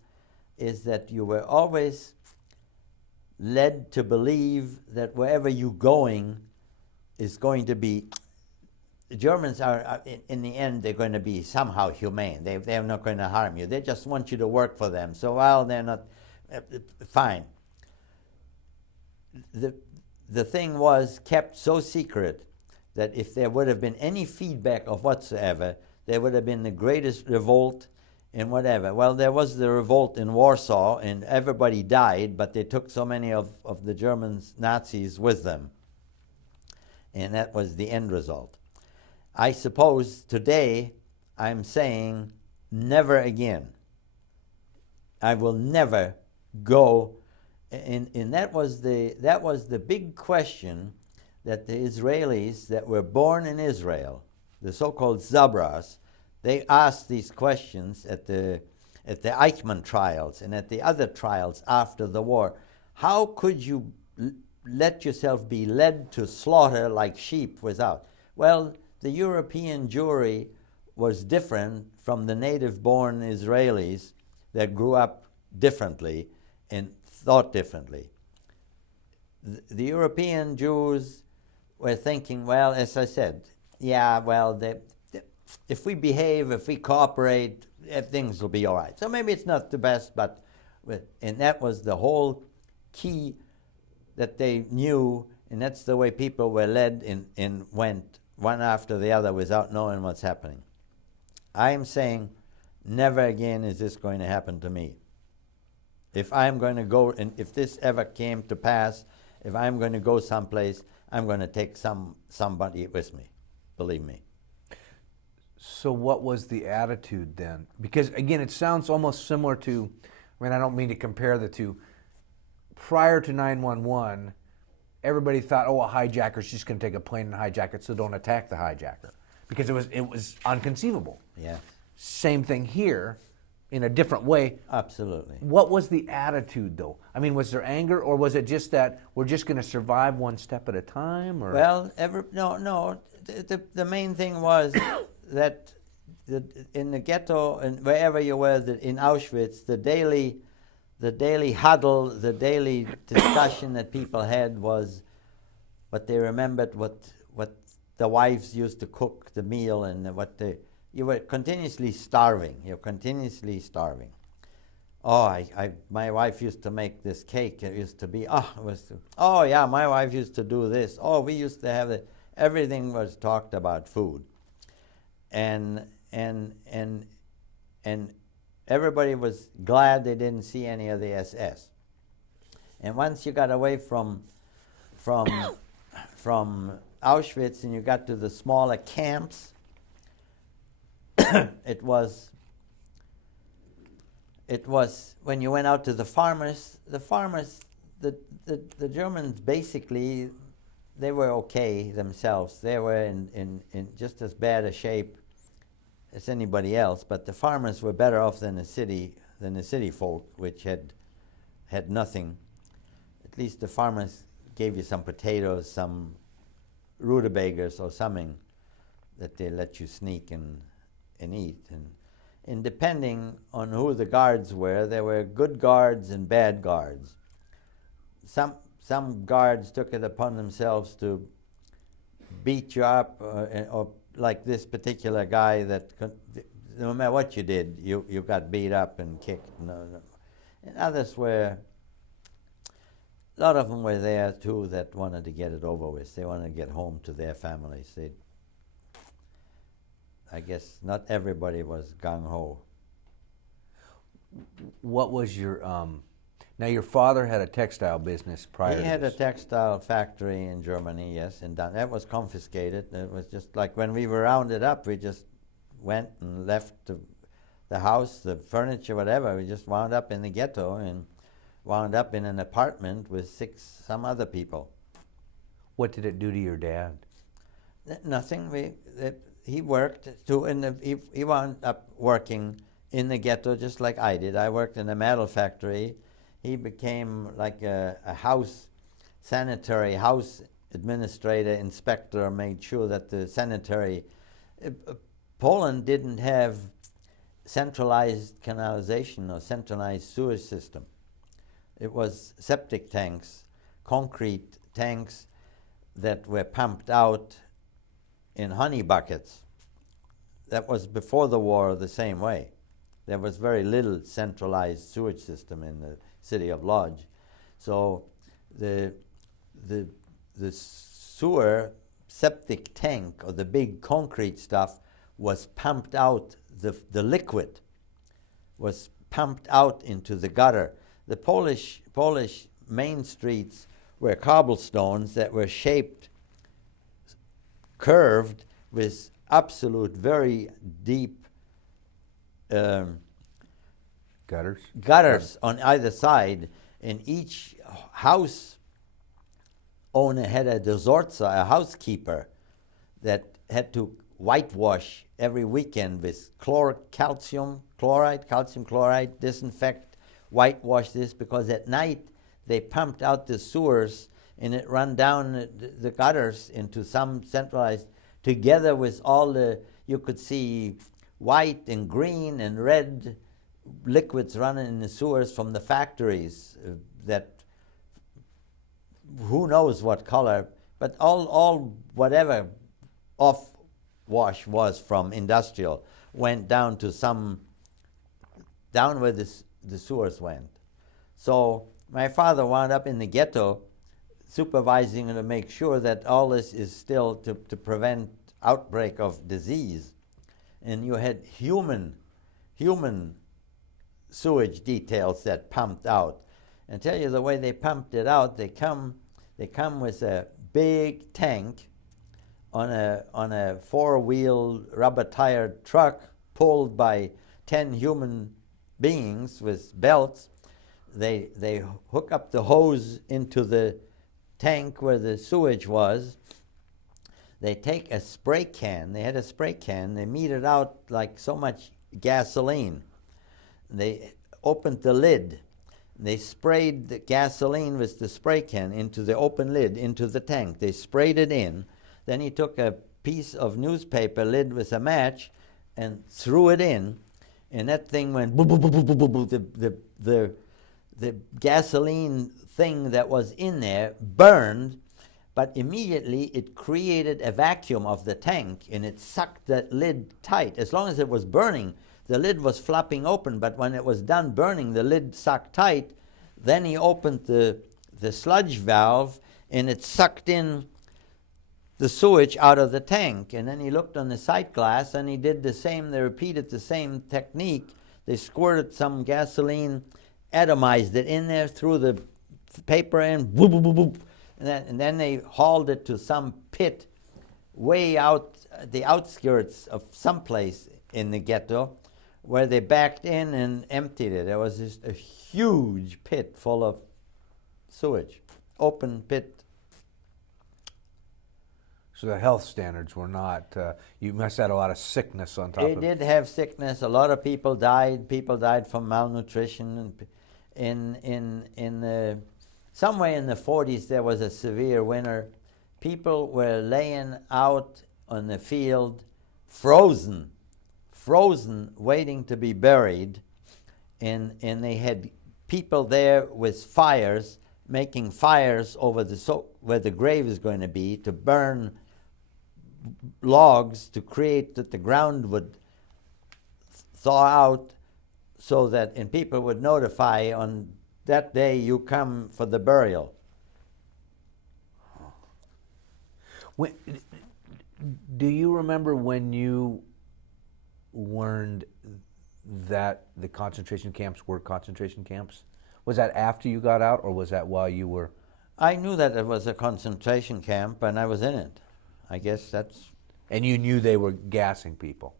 that you were always led to believe that wherever you're going is going to be, the Germans are, in the end, they're going to be somehow humane. They're not going to harm you. They just want you to work for them. So while they're not, fine. The thing was kept so secret that if there would have been any feedback of whatsoever, there would have been the greatest revolt and whatever. Well, there was the revolt in Warsaw, and everybody died, but they took so many of the Germans, Nazis, with them. And that was the end result. I suppose today I'm saying never again. I will never go, and that was the big question that the Israelis that were born in Israel, the so-called Zabras, they asked these questions at the Eichmann trials and at the other trials after the war. How could you let yourself be led to slaughter like sheep without? Well, the European Jewry was different from the native-born Israelis that grew up differently and thought differently. The European Jews were thinking, well, as I said, yeah, well, if we behave, if we cooperate, things will be all right. So maybe it's not the best, but and that was the whole key that they knew, and that's the way people were led and went one after the other without knowing what's happening. I'm saying never again is this going to happen to me. If I'm going to go, and if this ever came to pass, if I'm going to go someplace, I'm going to take somebody with me, believe me. So what was the attitude then? Because again, it sounds almost similar to, I mean, I don't mean to compare the two. Prior to 9/11, everybody thought, oh, a hijacker's just going to take a plane and hijack it, so don't attack the hijacker. Because it was unconceivable. Yeah. Same thing here, in a different way. Absolutely. What was the attitude, though? I mean, was there anger, or was it just that we're just going to survive one step at a time? Or? Well, no. The main thing was that in the ghetto and wherever you were, in Auschwitz, the daily huddle, the daily discussion that people had was what they remembered, what the wives used to cook the meal, and you were continuously starving. You're continuously starving. Oh, my wife used to make this cake. It used to be, oh yeah, my wife used to do this. Oh, we used to have it. Everything was talked about food. And everybody was glad they didn't see any of the SS. And once you got away from Auschwitz and you got to the smaller camps, it was when you went out to the farmers, the Germans basically they were okay themselves. They were in just as bad a shape as anybody else, but the farmers were better off than the city folk, which had nothing. At least the farmers gave you some potatoes, some rutabagas or something that they let you sneak and eat. And depending on who the guards were, there were good guards and bad guards. Some guards took it upon themselves to beat you up, or like this particular guy that no matter what you did, you got beat up and kicked. No. And others were, a lot of them were there too that wanted to get it over with. They wanted to get home to their families. I guess not everybody was gung-ho. What was your, now your father had a textile business prior to He had this. a textile factory in Germany, yes, and that was confiscated. It was just like when we were rounded up, we just went and left the house, the furniture, whatever. We just wound up in the ghetto and wound up in an apartment with some other people. What did it do to your dad? Nothing. He worked too, he wound up working in the ghetto just like I did. I worked in a metal factory. He became like a sanitary house administrator, inspector, made sure that the sanitary... Poland didn't have centralized canalization or centralized sewage system. It was septic tanks, concrete tanks that were pumped out in honey buckets. That was before the war the same way. There was very little centralized sewage system in the city of Lodz. So the sewer septic tank, or the big concrete stuff, was pumped out, the liquid was pumped out into the gutter. The Polish main streets were cobblestones that were shaped, curved, with absolute very deep gutters on either side, and each house owner had a dozorca, a housekeeper, that had to whitewash every weekend with calcium chloride, disinfect, whitewash this, because at night they pumped out the sewers and it run down the gutters into some centralized, together with all the, you could see white and green and red liquids running in the sewers from the factories that who knows what color, but all whatever off wash was from industrial went down to down where the sewers went. So my father wound up in the ghetto supervising to make sure that all this is still to prevent outbreak of disease. And you had human sewage details that pumped out. And tell you the way they pumped it out, they come with a big tank on a four-wheel rubber-tired truck pulled by 10 human beings with belts. They hook up the hose into the tank where the sewage was. They take a spray can. They had a spray can. They metered out like so much gasoline. They opened the lid. They sprayed the gasoline with the spray can into the open lid, into the tank. They sprayed it in. Then he took a piece of newspaper lid with a match and threw it in, and that thing went boop, boop, boop, boop, boop, boop. The gasoline thing that was in there burned, but immediately it created a vacuum of the tank, and it sucked that lid tight. As long as it was burning, the lid was flopping open, but when it was done burning, the lid sucked tight. Then he opened the sludge valve, and it sucked in the sewage out of the tank. And then he looked on the sight glass, and he did the same. They repeated the same technique. They squirted some gasoline, atomized it in there, threw the paper in, boop, boop, boop, boop. And then they hauled it to some pit way out the outskirts of some place in the ghetto, where they backed in and emptied it. There was just a huge pit full of sewage, open pit. So the health standards were not. You must have had a lot of sickness on top They of it. did have sickness. A lot of people died. People died from malnutrition. Somewhere in the 40s, there was a severe winter. People were laying out on the field, frozen, waiting to be buried, and they had people there with fires, making fires over where the grave is going to be, to burn logs to create that the ground would thaw out, so that and people would notify on that day you come for the burial. Do you remember when you learned that the concentration camps were concentration camps? Was that after you got out, or was that while you were? I knew that it was a concentration camp, and I was in it. I guess that's. And you knew they were gassing people.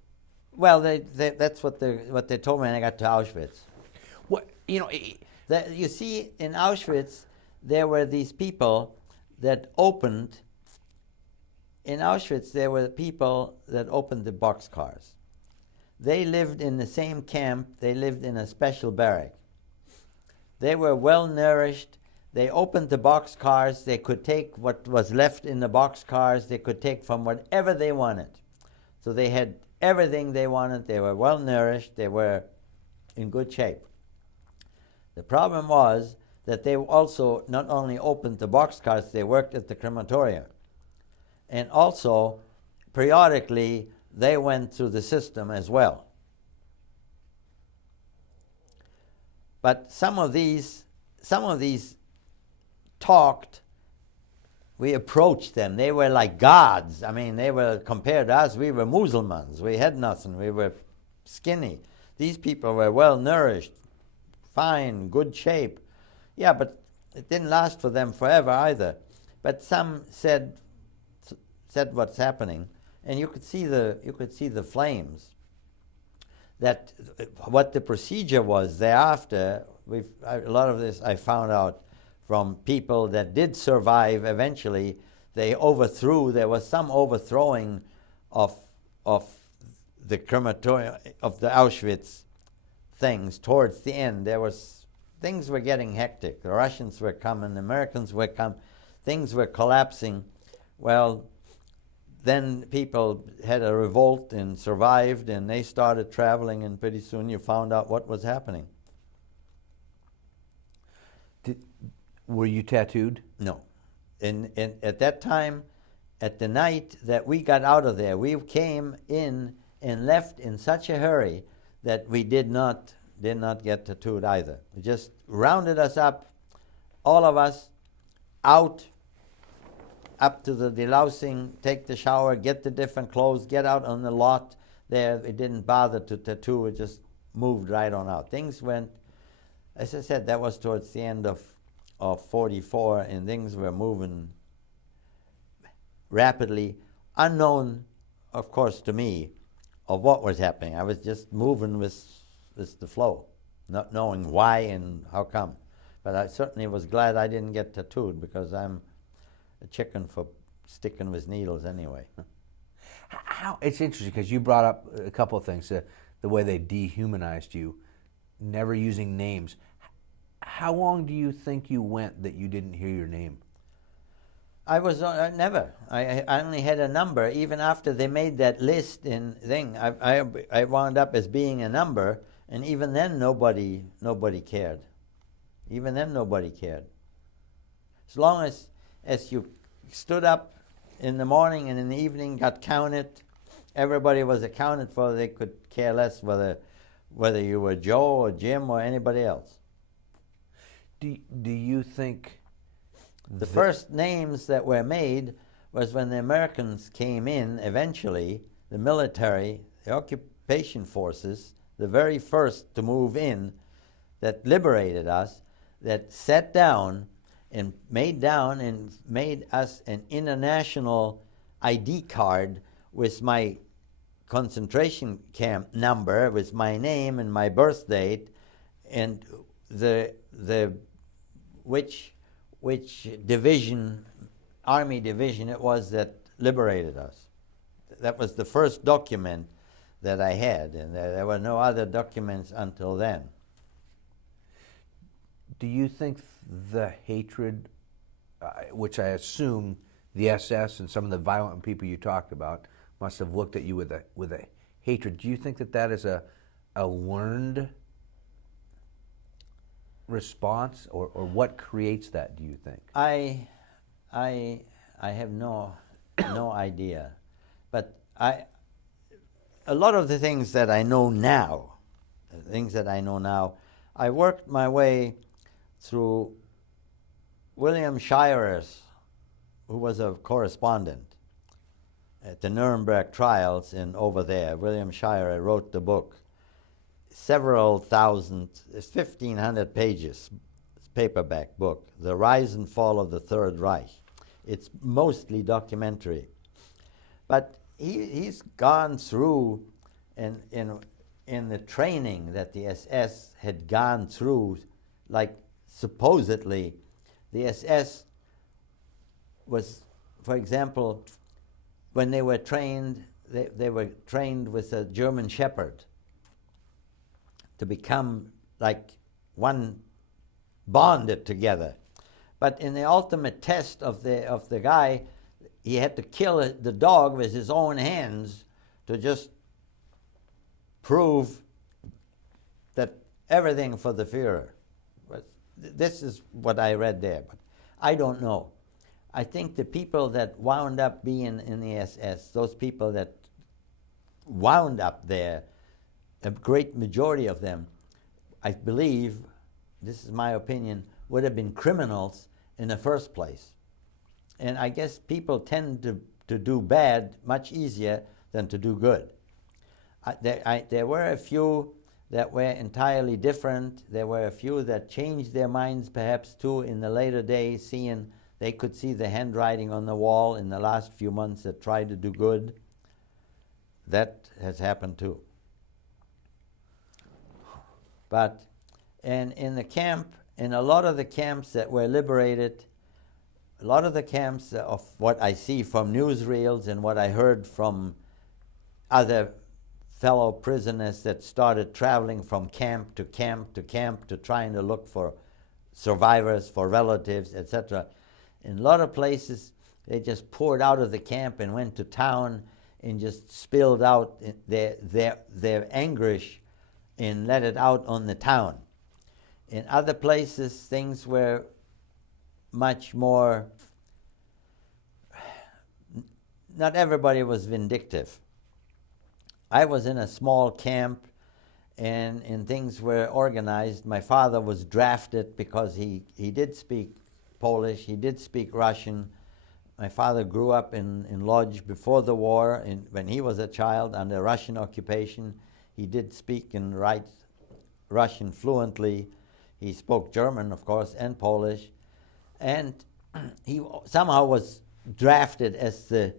Well, that's what they told me when I got to Auschwitz. What You see, in Auschwitz, there were these people that opened. In Auschwitz, there were people that opened the boxcars. They lived in the same camp. They lived in a special barrack. They were well nourished. They opened the boxcars. They could take what was left in the boxcars. They could take from whatever they wanted. So they had everything they wanted. They were well nourished. They were in good shape. The problem was that they also not only opened the boxcars, they worked at the crematorium. And also, periodically, they went through the system as well. But some of these talked. We approached them. They were like gods. I mean, they were, compared to us, we were Muslims. We had nothing. We were skinny. These people were well nourished, fine, good shape. Yeah, but it didn't last for them forever either. But some said what's happening, and you could see the flames. That what the procedure was thereafter. A lot of this I found out from people that did survive. Eventually, they overthrew. There was some overthrowing of the crematorium, of the Auschwitz things towards the end. Things were getting hectic. The Russians were coming. The Americans were coming. Things were collapsing. Well, then people had a revolt and survived, and they started traveling, and pretty soon you found out what was happening. Were you tattooed? No. And at that time, at the night that we got out of there, we came in and left in such a hurry that we did not get tattooed either. It just rounded us up, all of us, out, up to the delousing, take the shower, get the different clothes, get out on the lot there. It didn't bother to tattoo. It just moved right on out. Things went, as I said, that was towards the end of 44, and things were moving rapidly, unknown, of course, to me, of what was happening. I was just moving with the flow, not knowing why and how come. But I certainly was glad I didn't get tattooed, because I'm a chicken for sticking with needles anyway. It's interesting because you brought up a couple of things, the way they dehumanized you, never using names. How long do you think you went that you didn't hear your name? I was never. I only had a number. Even after they made that list and thing, I wound up as being a number, and even then nobody cared. Even then nobody cared. As long as you stood up in the morning and in the evening, got counted, everybody was accounted for. They could care less whether you were Joe or Jim or anybody else. Do you think the first names that were made was when the Americans came in eventually, the military, the occupation forces, the very first to move in, that liberated us, that sat down and made us an international ID card with my concentration camp number, with my name and my birth date, and which division, army division it was that liberated us. That was the first document that I had, and there were no other documents until then. Do you think the hatred, which I assume the SS and some of the violent people you talked about must have looked at you with a hatred, do you think that is a learned response, or what creates that, do you think? I have no idea, but a lot of the things that I know now, I worked my way through William Shirer's, who was a correspondent at the Nuremberg trials over there. William Shirer wrote the book, several thousand, 1,500 pages, paperback book, The Rise and Fall of the Third Reich. It's mostly documentary. But he's gone through, in the training that the SS had gone through, like supposedly the SS was, for example, when they were trained, they were trained with a German Shepherd to become like one, bonded together. But in the ultimate test of the guy, he had to kill the dog with his own hands to just prove that everything for the Führer. But this is what I read there, but I don't know. I think the people that wound up being in the SS, those people that wound up there, a great majority of them, I believe, this is my opinion, would have been criminals in the first place. And I guess people tend to do bad much easier than to do good. There were a few that were entirely different. There were a few that changed their minds perhaps too in the later days, seeing they could see the handwriting on the wall in the last few months that tried to do good. That has happened too. But in the camp, in a lot of the camps that were liberated, a lot of the camps of what I see from newsreels and what I heard from other fellow prisoners that started traveling from camp to camp to camp to trying to look for survivors, for relatives, etc. In a lot of places, they just poured out of the camp and went to town and just spilled out their anguish and let it out on the town. In other places, things were much more, not everybody was vindictive. I was in a small camp and things were organized. My father was drafted because he did speak Polish, he did speak Russian. My father grew up in Lodz before the war, when he was a child under Russian occupation. He did speak and write Russian fluently. He spoke German, of course, and Polish. And he somehow was drafted as the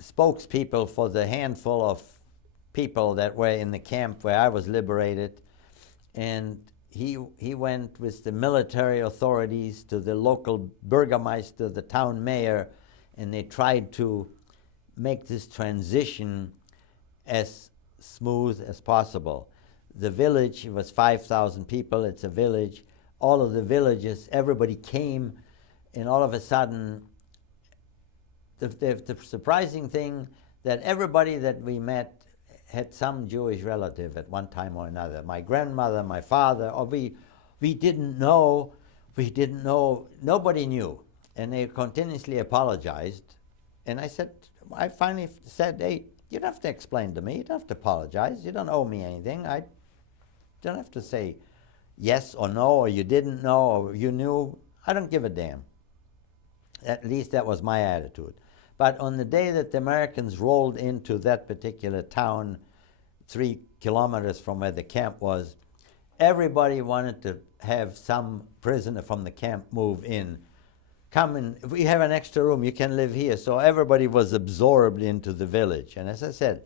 spokespeople for the handful of people that were in the camp where I was liberated. And he went with the military authorities to the local burgomaster, the town mayor, and they tried to make this transition as smooth as possible. The village, it was 5,000 people, it's a village. All of the villages, everybody came, and all of a sudden, the surprising thing that everybody that we met had some Jewish relative at one time or another. My grandmother, my father, or we didn't know, nobody knew. And they continuously apologized. And I finally said, hey, you don't have to explain to me, you don't have to apologize, you don't owe me anything. I don't have to say yes or no, or you didn't know, or you knew. I don't give a damn. At least that was my attitude. But on the day that the Americans rolled into that particular town, 3 kilometers from where the camp was, everybody wanted to have some prisoner from the camp move in. Come in, if we have an extra room, you can live here. So everybody was absorbed into the village. And as I said,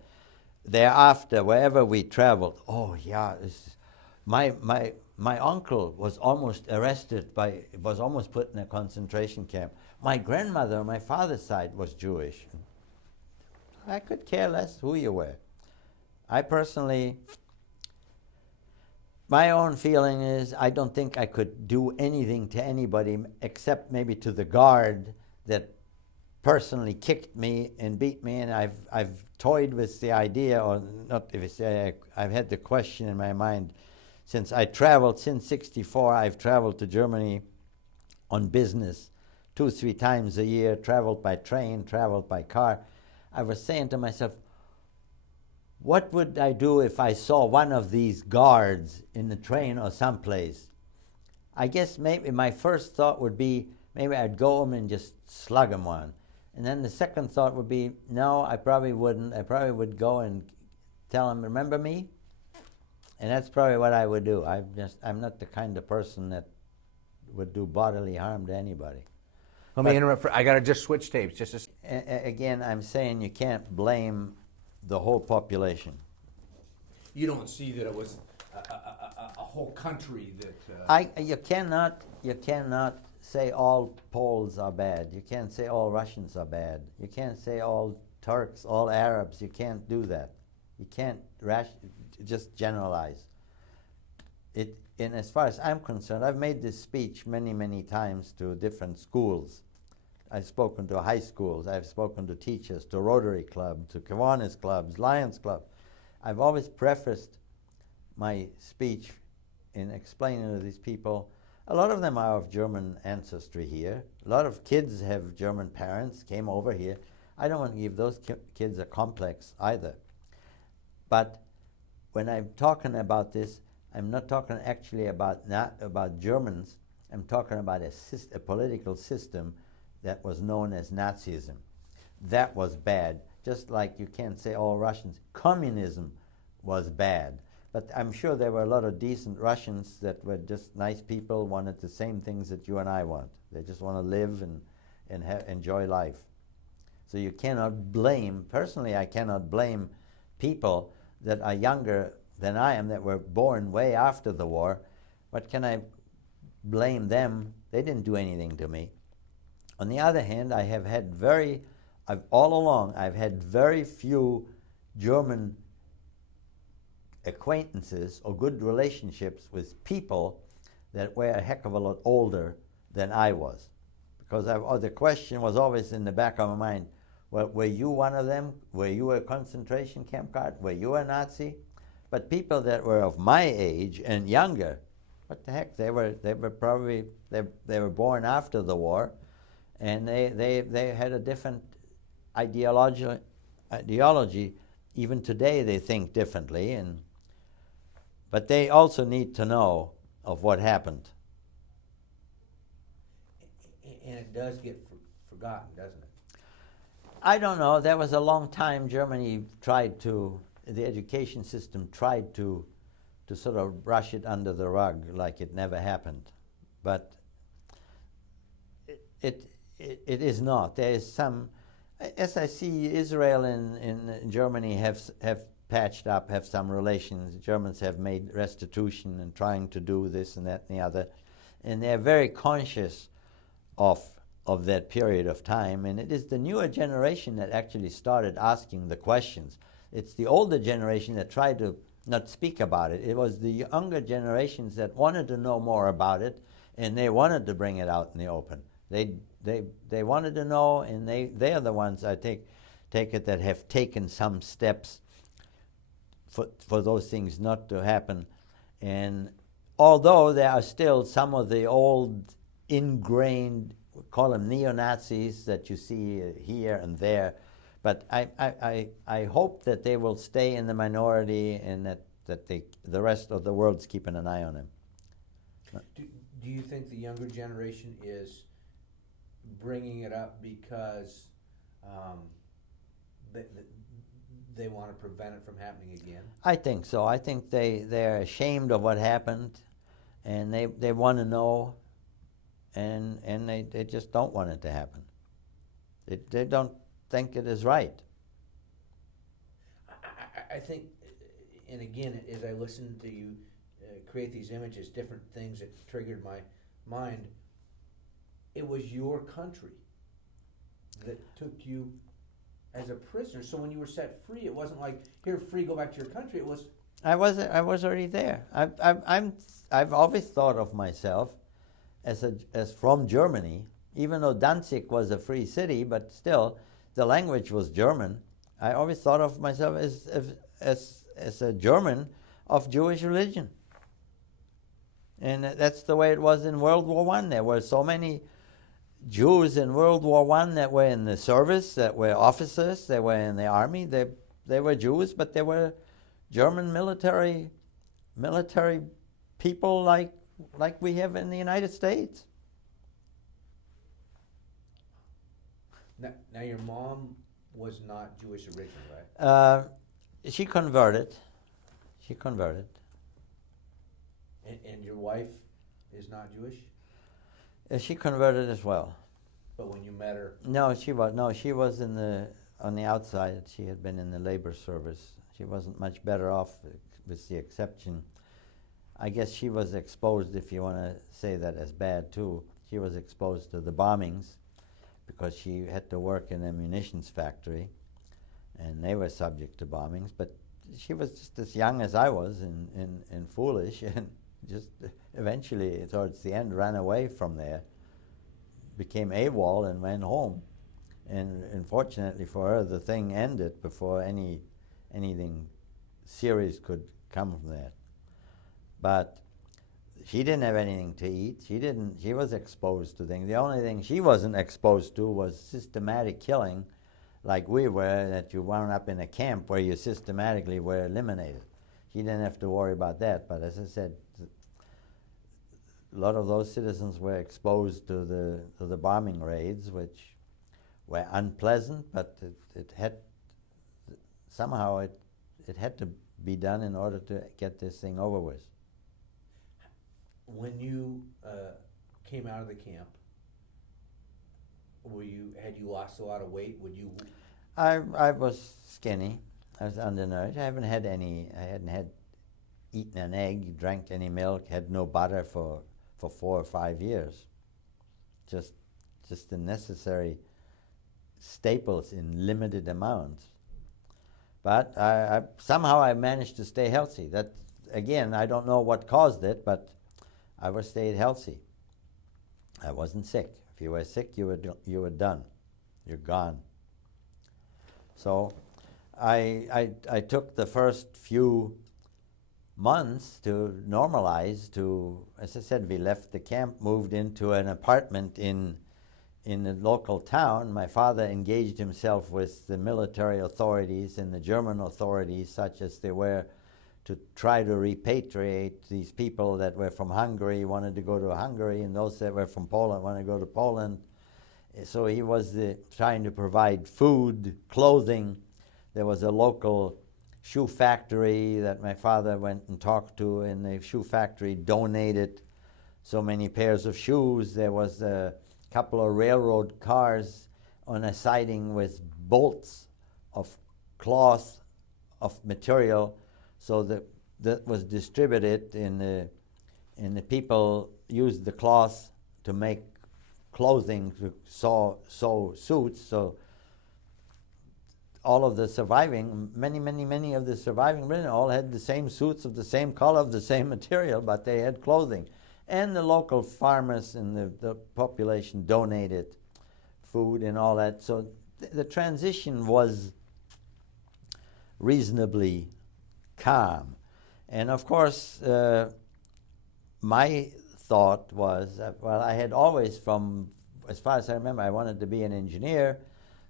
thereafter, wherever we traveled, oh yeah, my uncle was almost arrested was almost put in a concentration camp. my grandmother on my father's side was Jewish. I could care less who you were. I personally, my own feeling is I don't think I could do anything to anybody except maybe to the guard that personally kicked me and beat me, and I've toyed with the idea, or not if it's, I've had the question in my mind since I traveled, since '64, I've traveled to Germany on business 2-3 times a year, traveled by train, traveled by car. I was saying to myself, what would I do if I saw one of these guards in the train or someplace? I guess maybe my first thought would be, maybe I'd go home and just slug him one. And then the second thought would be, no, I probably wouldn't. I probably would go and tell him, remember me? And that's probably what I would do. I'm not the kind of person that would do bodily harm to anybody. Let me interrupt. I got to just switch tapes. Just again, I'm saying you can't blame the whole population. You don't see that it was a whole country that. You cannot say all Poles are bad. You can't say all Russians are bad. You can't say all Turks, all Arabs. You can't do that. You can't just generalize. And as far as I'm concerned, I've made this speech many, many times to different schools. I've spoken to high schools. I've spoken to teachers, to Rotary Club, to Kiwanis clubs, Lions Club. I've always prefaced my speech in explaining to these people, a lot of them are of German ancestry here. A lot of kids have German parents, came over here. I don't want to give those kids a complex either. But when I'm talking about this, I'm not talking actually not about Germans. I'm talking about a political system that was known as Nazism. That was bad. Just like you can't say all Russians. Communism was bad. But I'm sure there were a lot of decent Russians that were just nice people, wanted the same things that you and I want. They just want to live and enjoy life. So you cannot blame, personally I cannot blame people that are younger than I am, that were born way after the war. What can I blame them? They didn't do anything to me. On the other hand, all along, I've had very few German acquaintances or good relationships with people that were a heck of a lot older than I was. Because the question was always in the back of my mind, well, were you one of them? Were you a concentration camp guard? Were you a Nazi? But people that were of my age and younger, what the heck? They were born after the war, and they had a different ideology. Even today, they think differently, but they also need to know of what happened. And it does get forgotten, doesn't it? I don't know. There was a long time Germany the education system tried to sort of brush it under the rug like it never happened. But it is not. There is some, as I see Israel and Germany have patched up, have some relations. The Germans have made restitution and trying to do this and that and the other. And they're very conscious of that period of time. And it is the newer generation that actually started asking the questions. It's the older generation that tried to not speak about it. It was the younger generations that wanted to know more about it, and they wanted to bring it out in the open. They wanted to know, and they are the ones, I take it, that have taken some steps for those things not to happen. And although there are still some of the old ingrained, we call them neo-Nazis, that you see here and there, but I hope that they will stay in the minority, and that the rest of the world's keeping an eye on them. Do you think the younger generation is bringing it up because they want to prevent it from happening again? I think so. I think they're ashamed of what happened, and they want to know, and they just don't want it to happen. They don't think it is right. I think, and again, as I listened to you create these images, different things that triggered my mind, it was your country. that took you as a prisoner. So when you were set free, it wasn't like, here, free, go back to your country. It was... I was already there. I've always thought of myself as from Germany, even though Danzig was a free city, but still the language was German. I always thought of myself as a German of Jewish religion. And that's the way it was in World War I. There were so many Jews in World War I that were in the service, that were officers, they were in the army. They were Jews, but they were German military people like we have in the United States. Now your mom was not Jewish originally, right? She converted. And your wife is not Jewish? She converted as well. But when you met her... No, she was on the outside. She had been in the labor service. She wasn't much better off, with the exception. I guess she was exposed, if you want to say that as bad too. She was exposed to the bombings because she had to work in a munitions factory, and they were subject to bombings. But she was just as young as I was and foolish, and just eventually, towards the end, ran away from there, became AWOL and went home. And unfortunately for her, the thing ended before anything serious could come from that. But she didn't have anything to eat. She was exposed to things. The only thing she wasn't exposed to was systematic killing, like we were, that you wound up in a camp where you systematically were eliminated. She didn't have to worry about that. But as I said, a lot of those citizens were exposed to the bombing raids, which were unpleasant, but it had somehow it had to be done in order to get this thing over with. When you came out of the camp, had you lost a lot of weight? I was skinny. I was undernourished. I hadn't eaten an egg, drank any milk, had no butter for 4 or 5 years. Just the necessary staples in limited amounts. But somehow I managed to stay healthy. That, again, I don't know what caused it, but I stayed healthy. I wasn't sick. If you were sick, you were done. You're gone. So I took the first few months to normalize, to, as I said, we left the camp, moved into an apartment in the local town. My father engaged himself with the military authorities and the German authorities, such as they were, to try to repatriate these people that were from Hungary, wanted to go to Hungary, and those that were from Poland wanted to go to Poland. So he was trying to provide food, clothing. There was a local shoe factory that my father went and talked to, and the shoe factory donated so many pairs of shoes. There was a couple of railroad cars on a siding with bolts of cloth, of material, so that was distributed, and the people used the cloth to make clothing, to sew suits. So all of the surviving, many of the surviving men all had the same suits of the same color, of the same material, but they had clothing. And the local farmers and the population donated food and all that. So the transition was reasonably calm. And of course, my thought was, well, I had always, from as far as I remember, I wanted to be an engineer.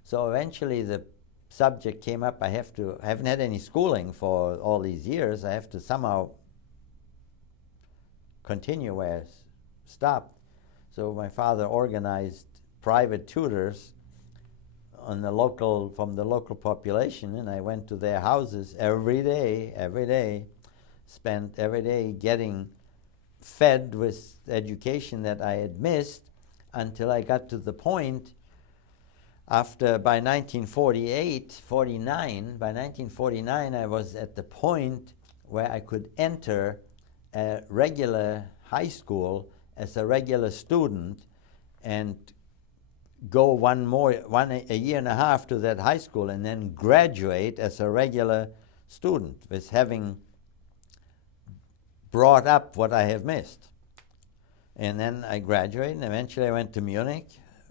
So eventually the subject came up. I haven't had any schooling for all these years. I have to somehow continue where I stopped. So my father organized private tutors from the local population, and I went to their houses every day, spent every day getting fed with education that I had missed, until I got to the point by 1949, I was at the point where I could enter a regular high school as a regular student and go a year and a half to that high school and then graduate as a regular student with having brought up what I have missed. And then I graduated, and eventually I went to Munich.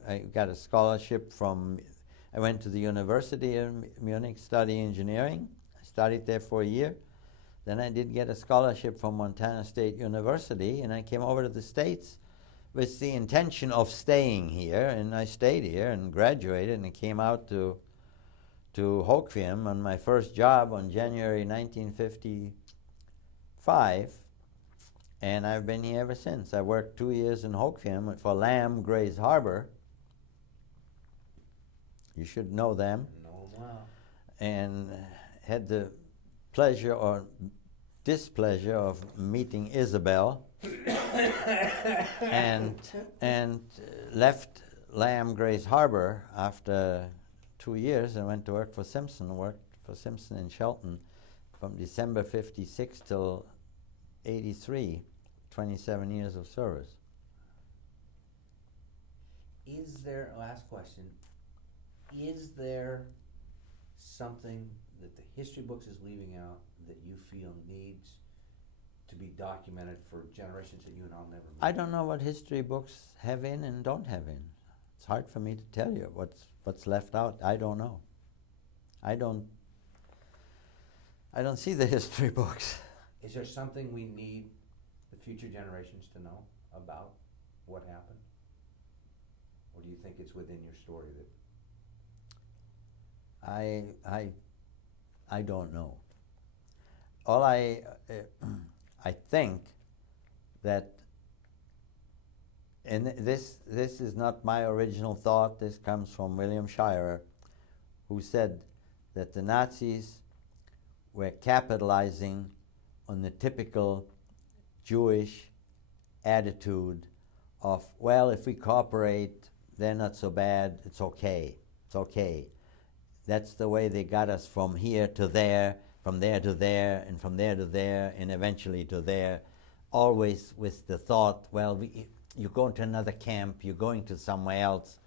I got a scholarship I went to the University of Munich, study engineering. I studied there for a year. Then I did get a scholarship from Montana State University, and I came over to the States with the intention of staying here, and I stayed here and graduated and came out to Hoquiam on my first job on January 1955, and I've been here ever since. I worked 2 years in Hoquiam for Lamb Grace Harbor. You should know them. No, wow. And had the pleasure or displeasure of meeting Isabel and left Lamb Grace Harbor after 2 years and went to work for Simpson. Worked for Simpson in Shelton from December 56 till 83, 27 years of service. Last question, is there something that the history books is leaving out that you feel needs to be documented for generations that you and I'll never meet? I don't know what history books have in and don't have in. It's hard for me to tell you what's left out. I don't know. I don't see the history books. Is there something we need the future generations to know about what happened? Or do you think it's within your story that... I don't know. All I think that, and this is not my original thought, this comes from William Shirer, who said that the Nazis were capitalizing on the typical Jewish attitude of, well, if we cooperate, they're not so bad, it's okay, it's okay. That's the way they got us from here to there, from there to there, and from there to there, and eventually to there, always with the thought, well, you go into another camp, you're going to somewhere else,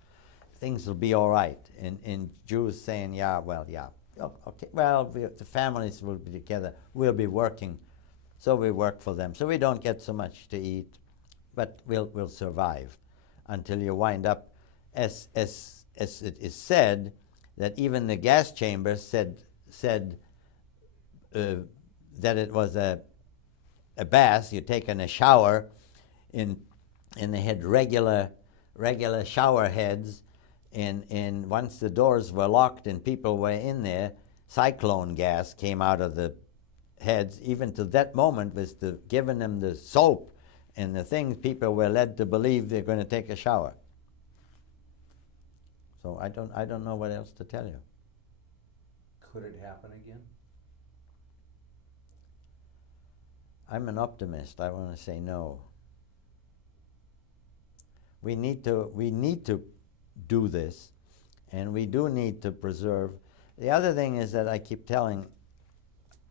things will be all right. And Jews saying, yeah, okay, well, the families will be together, we'll be working, so we work for them. So we don't get so much to eat, but we'll survive until you wind up, as it is said, that even the gas chambers said that it was a bath. You take in a shower, and they had regular shower heads, and once the doors were locked and people were in there, cyclone gas came out of the heads. Even to that moment, was giving them the soap and the things, people were led to believe they're going to take a shower. So I don't know what else to tell you. Could it happen again? I'm an optimist. I want to say no. We need to do this, and we do need to preserve. The other thing is that I keep telling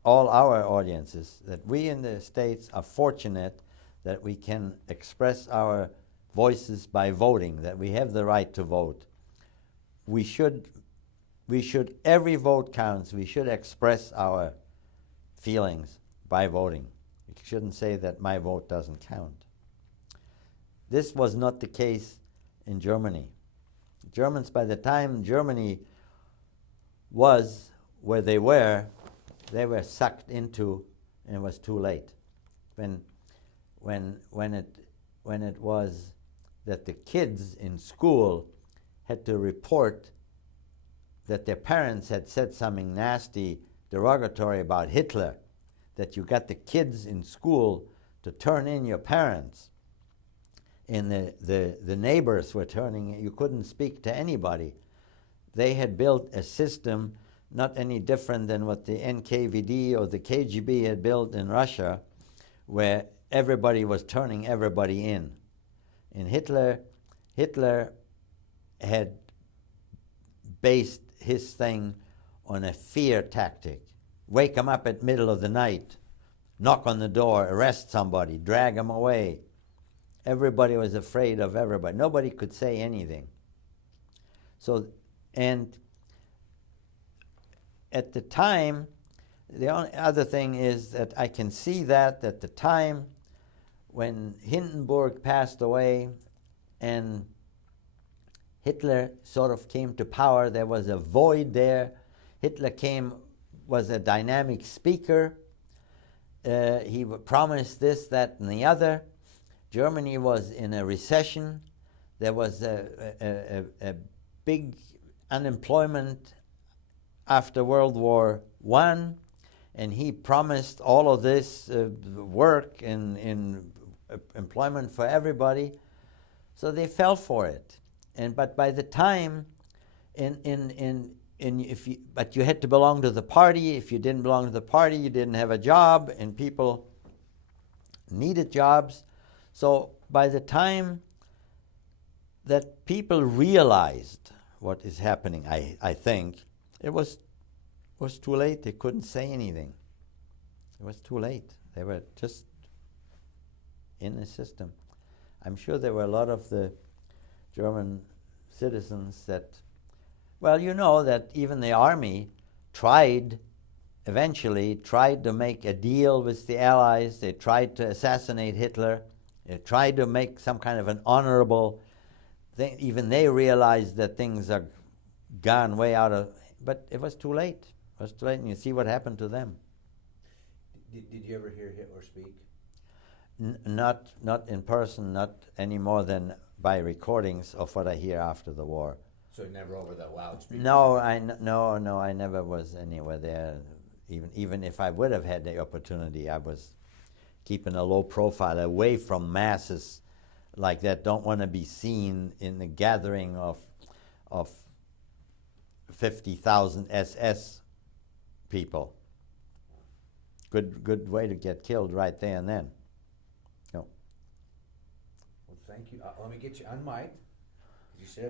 all our audiences that we in the States are fortunate that we can express our voices by voting, that we have the right to vote. We should, every vote counts. We should express our feelings by voting. You shouldn't say that my vote doesn't count. This was not the case in Germany. Germans, by the time Germany was where they were sucked into, and it was too late. When it was that the kids in school had to report that their parents had said something nasty, derogatory about Hitler, that you got the kids in school to turn in your parents, and the neighbors were turning, you couldn't speak to anybody. They had built a system not any different than what the NKVD or the KGB had built in Russia, where everybody was turning everybody in. And Hitler had based his thing on a fear tactic. Wake them up at middle of the night, knock on the door, arrest somebody, drag them away. Everybody was afraid of everybody. Nobody could say anything. So, and at the time, the only other thing is that I can see that at the time when Hindenburg passed away and Hitler sort of came to power, there was a void there. Hitler was a dynamic speaker. He promised this, that, and the other. Germany was in a recession. There was a big unemployment after World War I, and he promised all of this work and employment for everybody. So they fell for it. But by the time, but you had to belong to the party. If you didn't belong to the party, you didn't have a job, and people needed jobs. So by the time that people realized what is happening, I think, it was too late. They couldn't say anything. It was too late. They were just in the system. I'm sure there were a lot of the German citizens that, well, you know that even the army eventually tried to make a deal with the Allies. They tried to assassinate Hitler. They tried to make some kind of an honorable thing. Even they realized that things are gone way out of, but it was too late. It was too late, and you see what happened to them. Did you ever hear Hitler speak? Not in person, not any more than by recordings of what I hear after the war. So never over the loudspeaker? No, I never was anywhere there. Even if I would have had the opportunity, I was keeping a low profile, away from masses like that. Don't want to be seen in the gathering of 50,000 SS people. Good way to get killed right there and then. No. Well, thank you. Let me get you unmiked. You said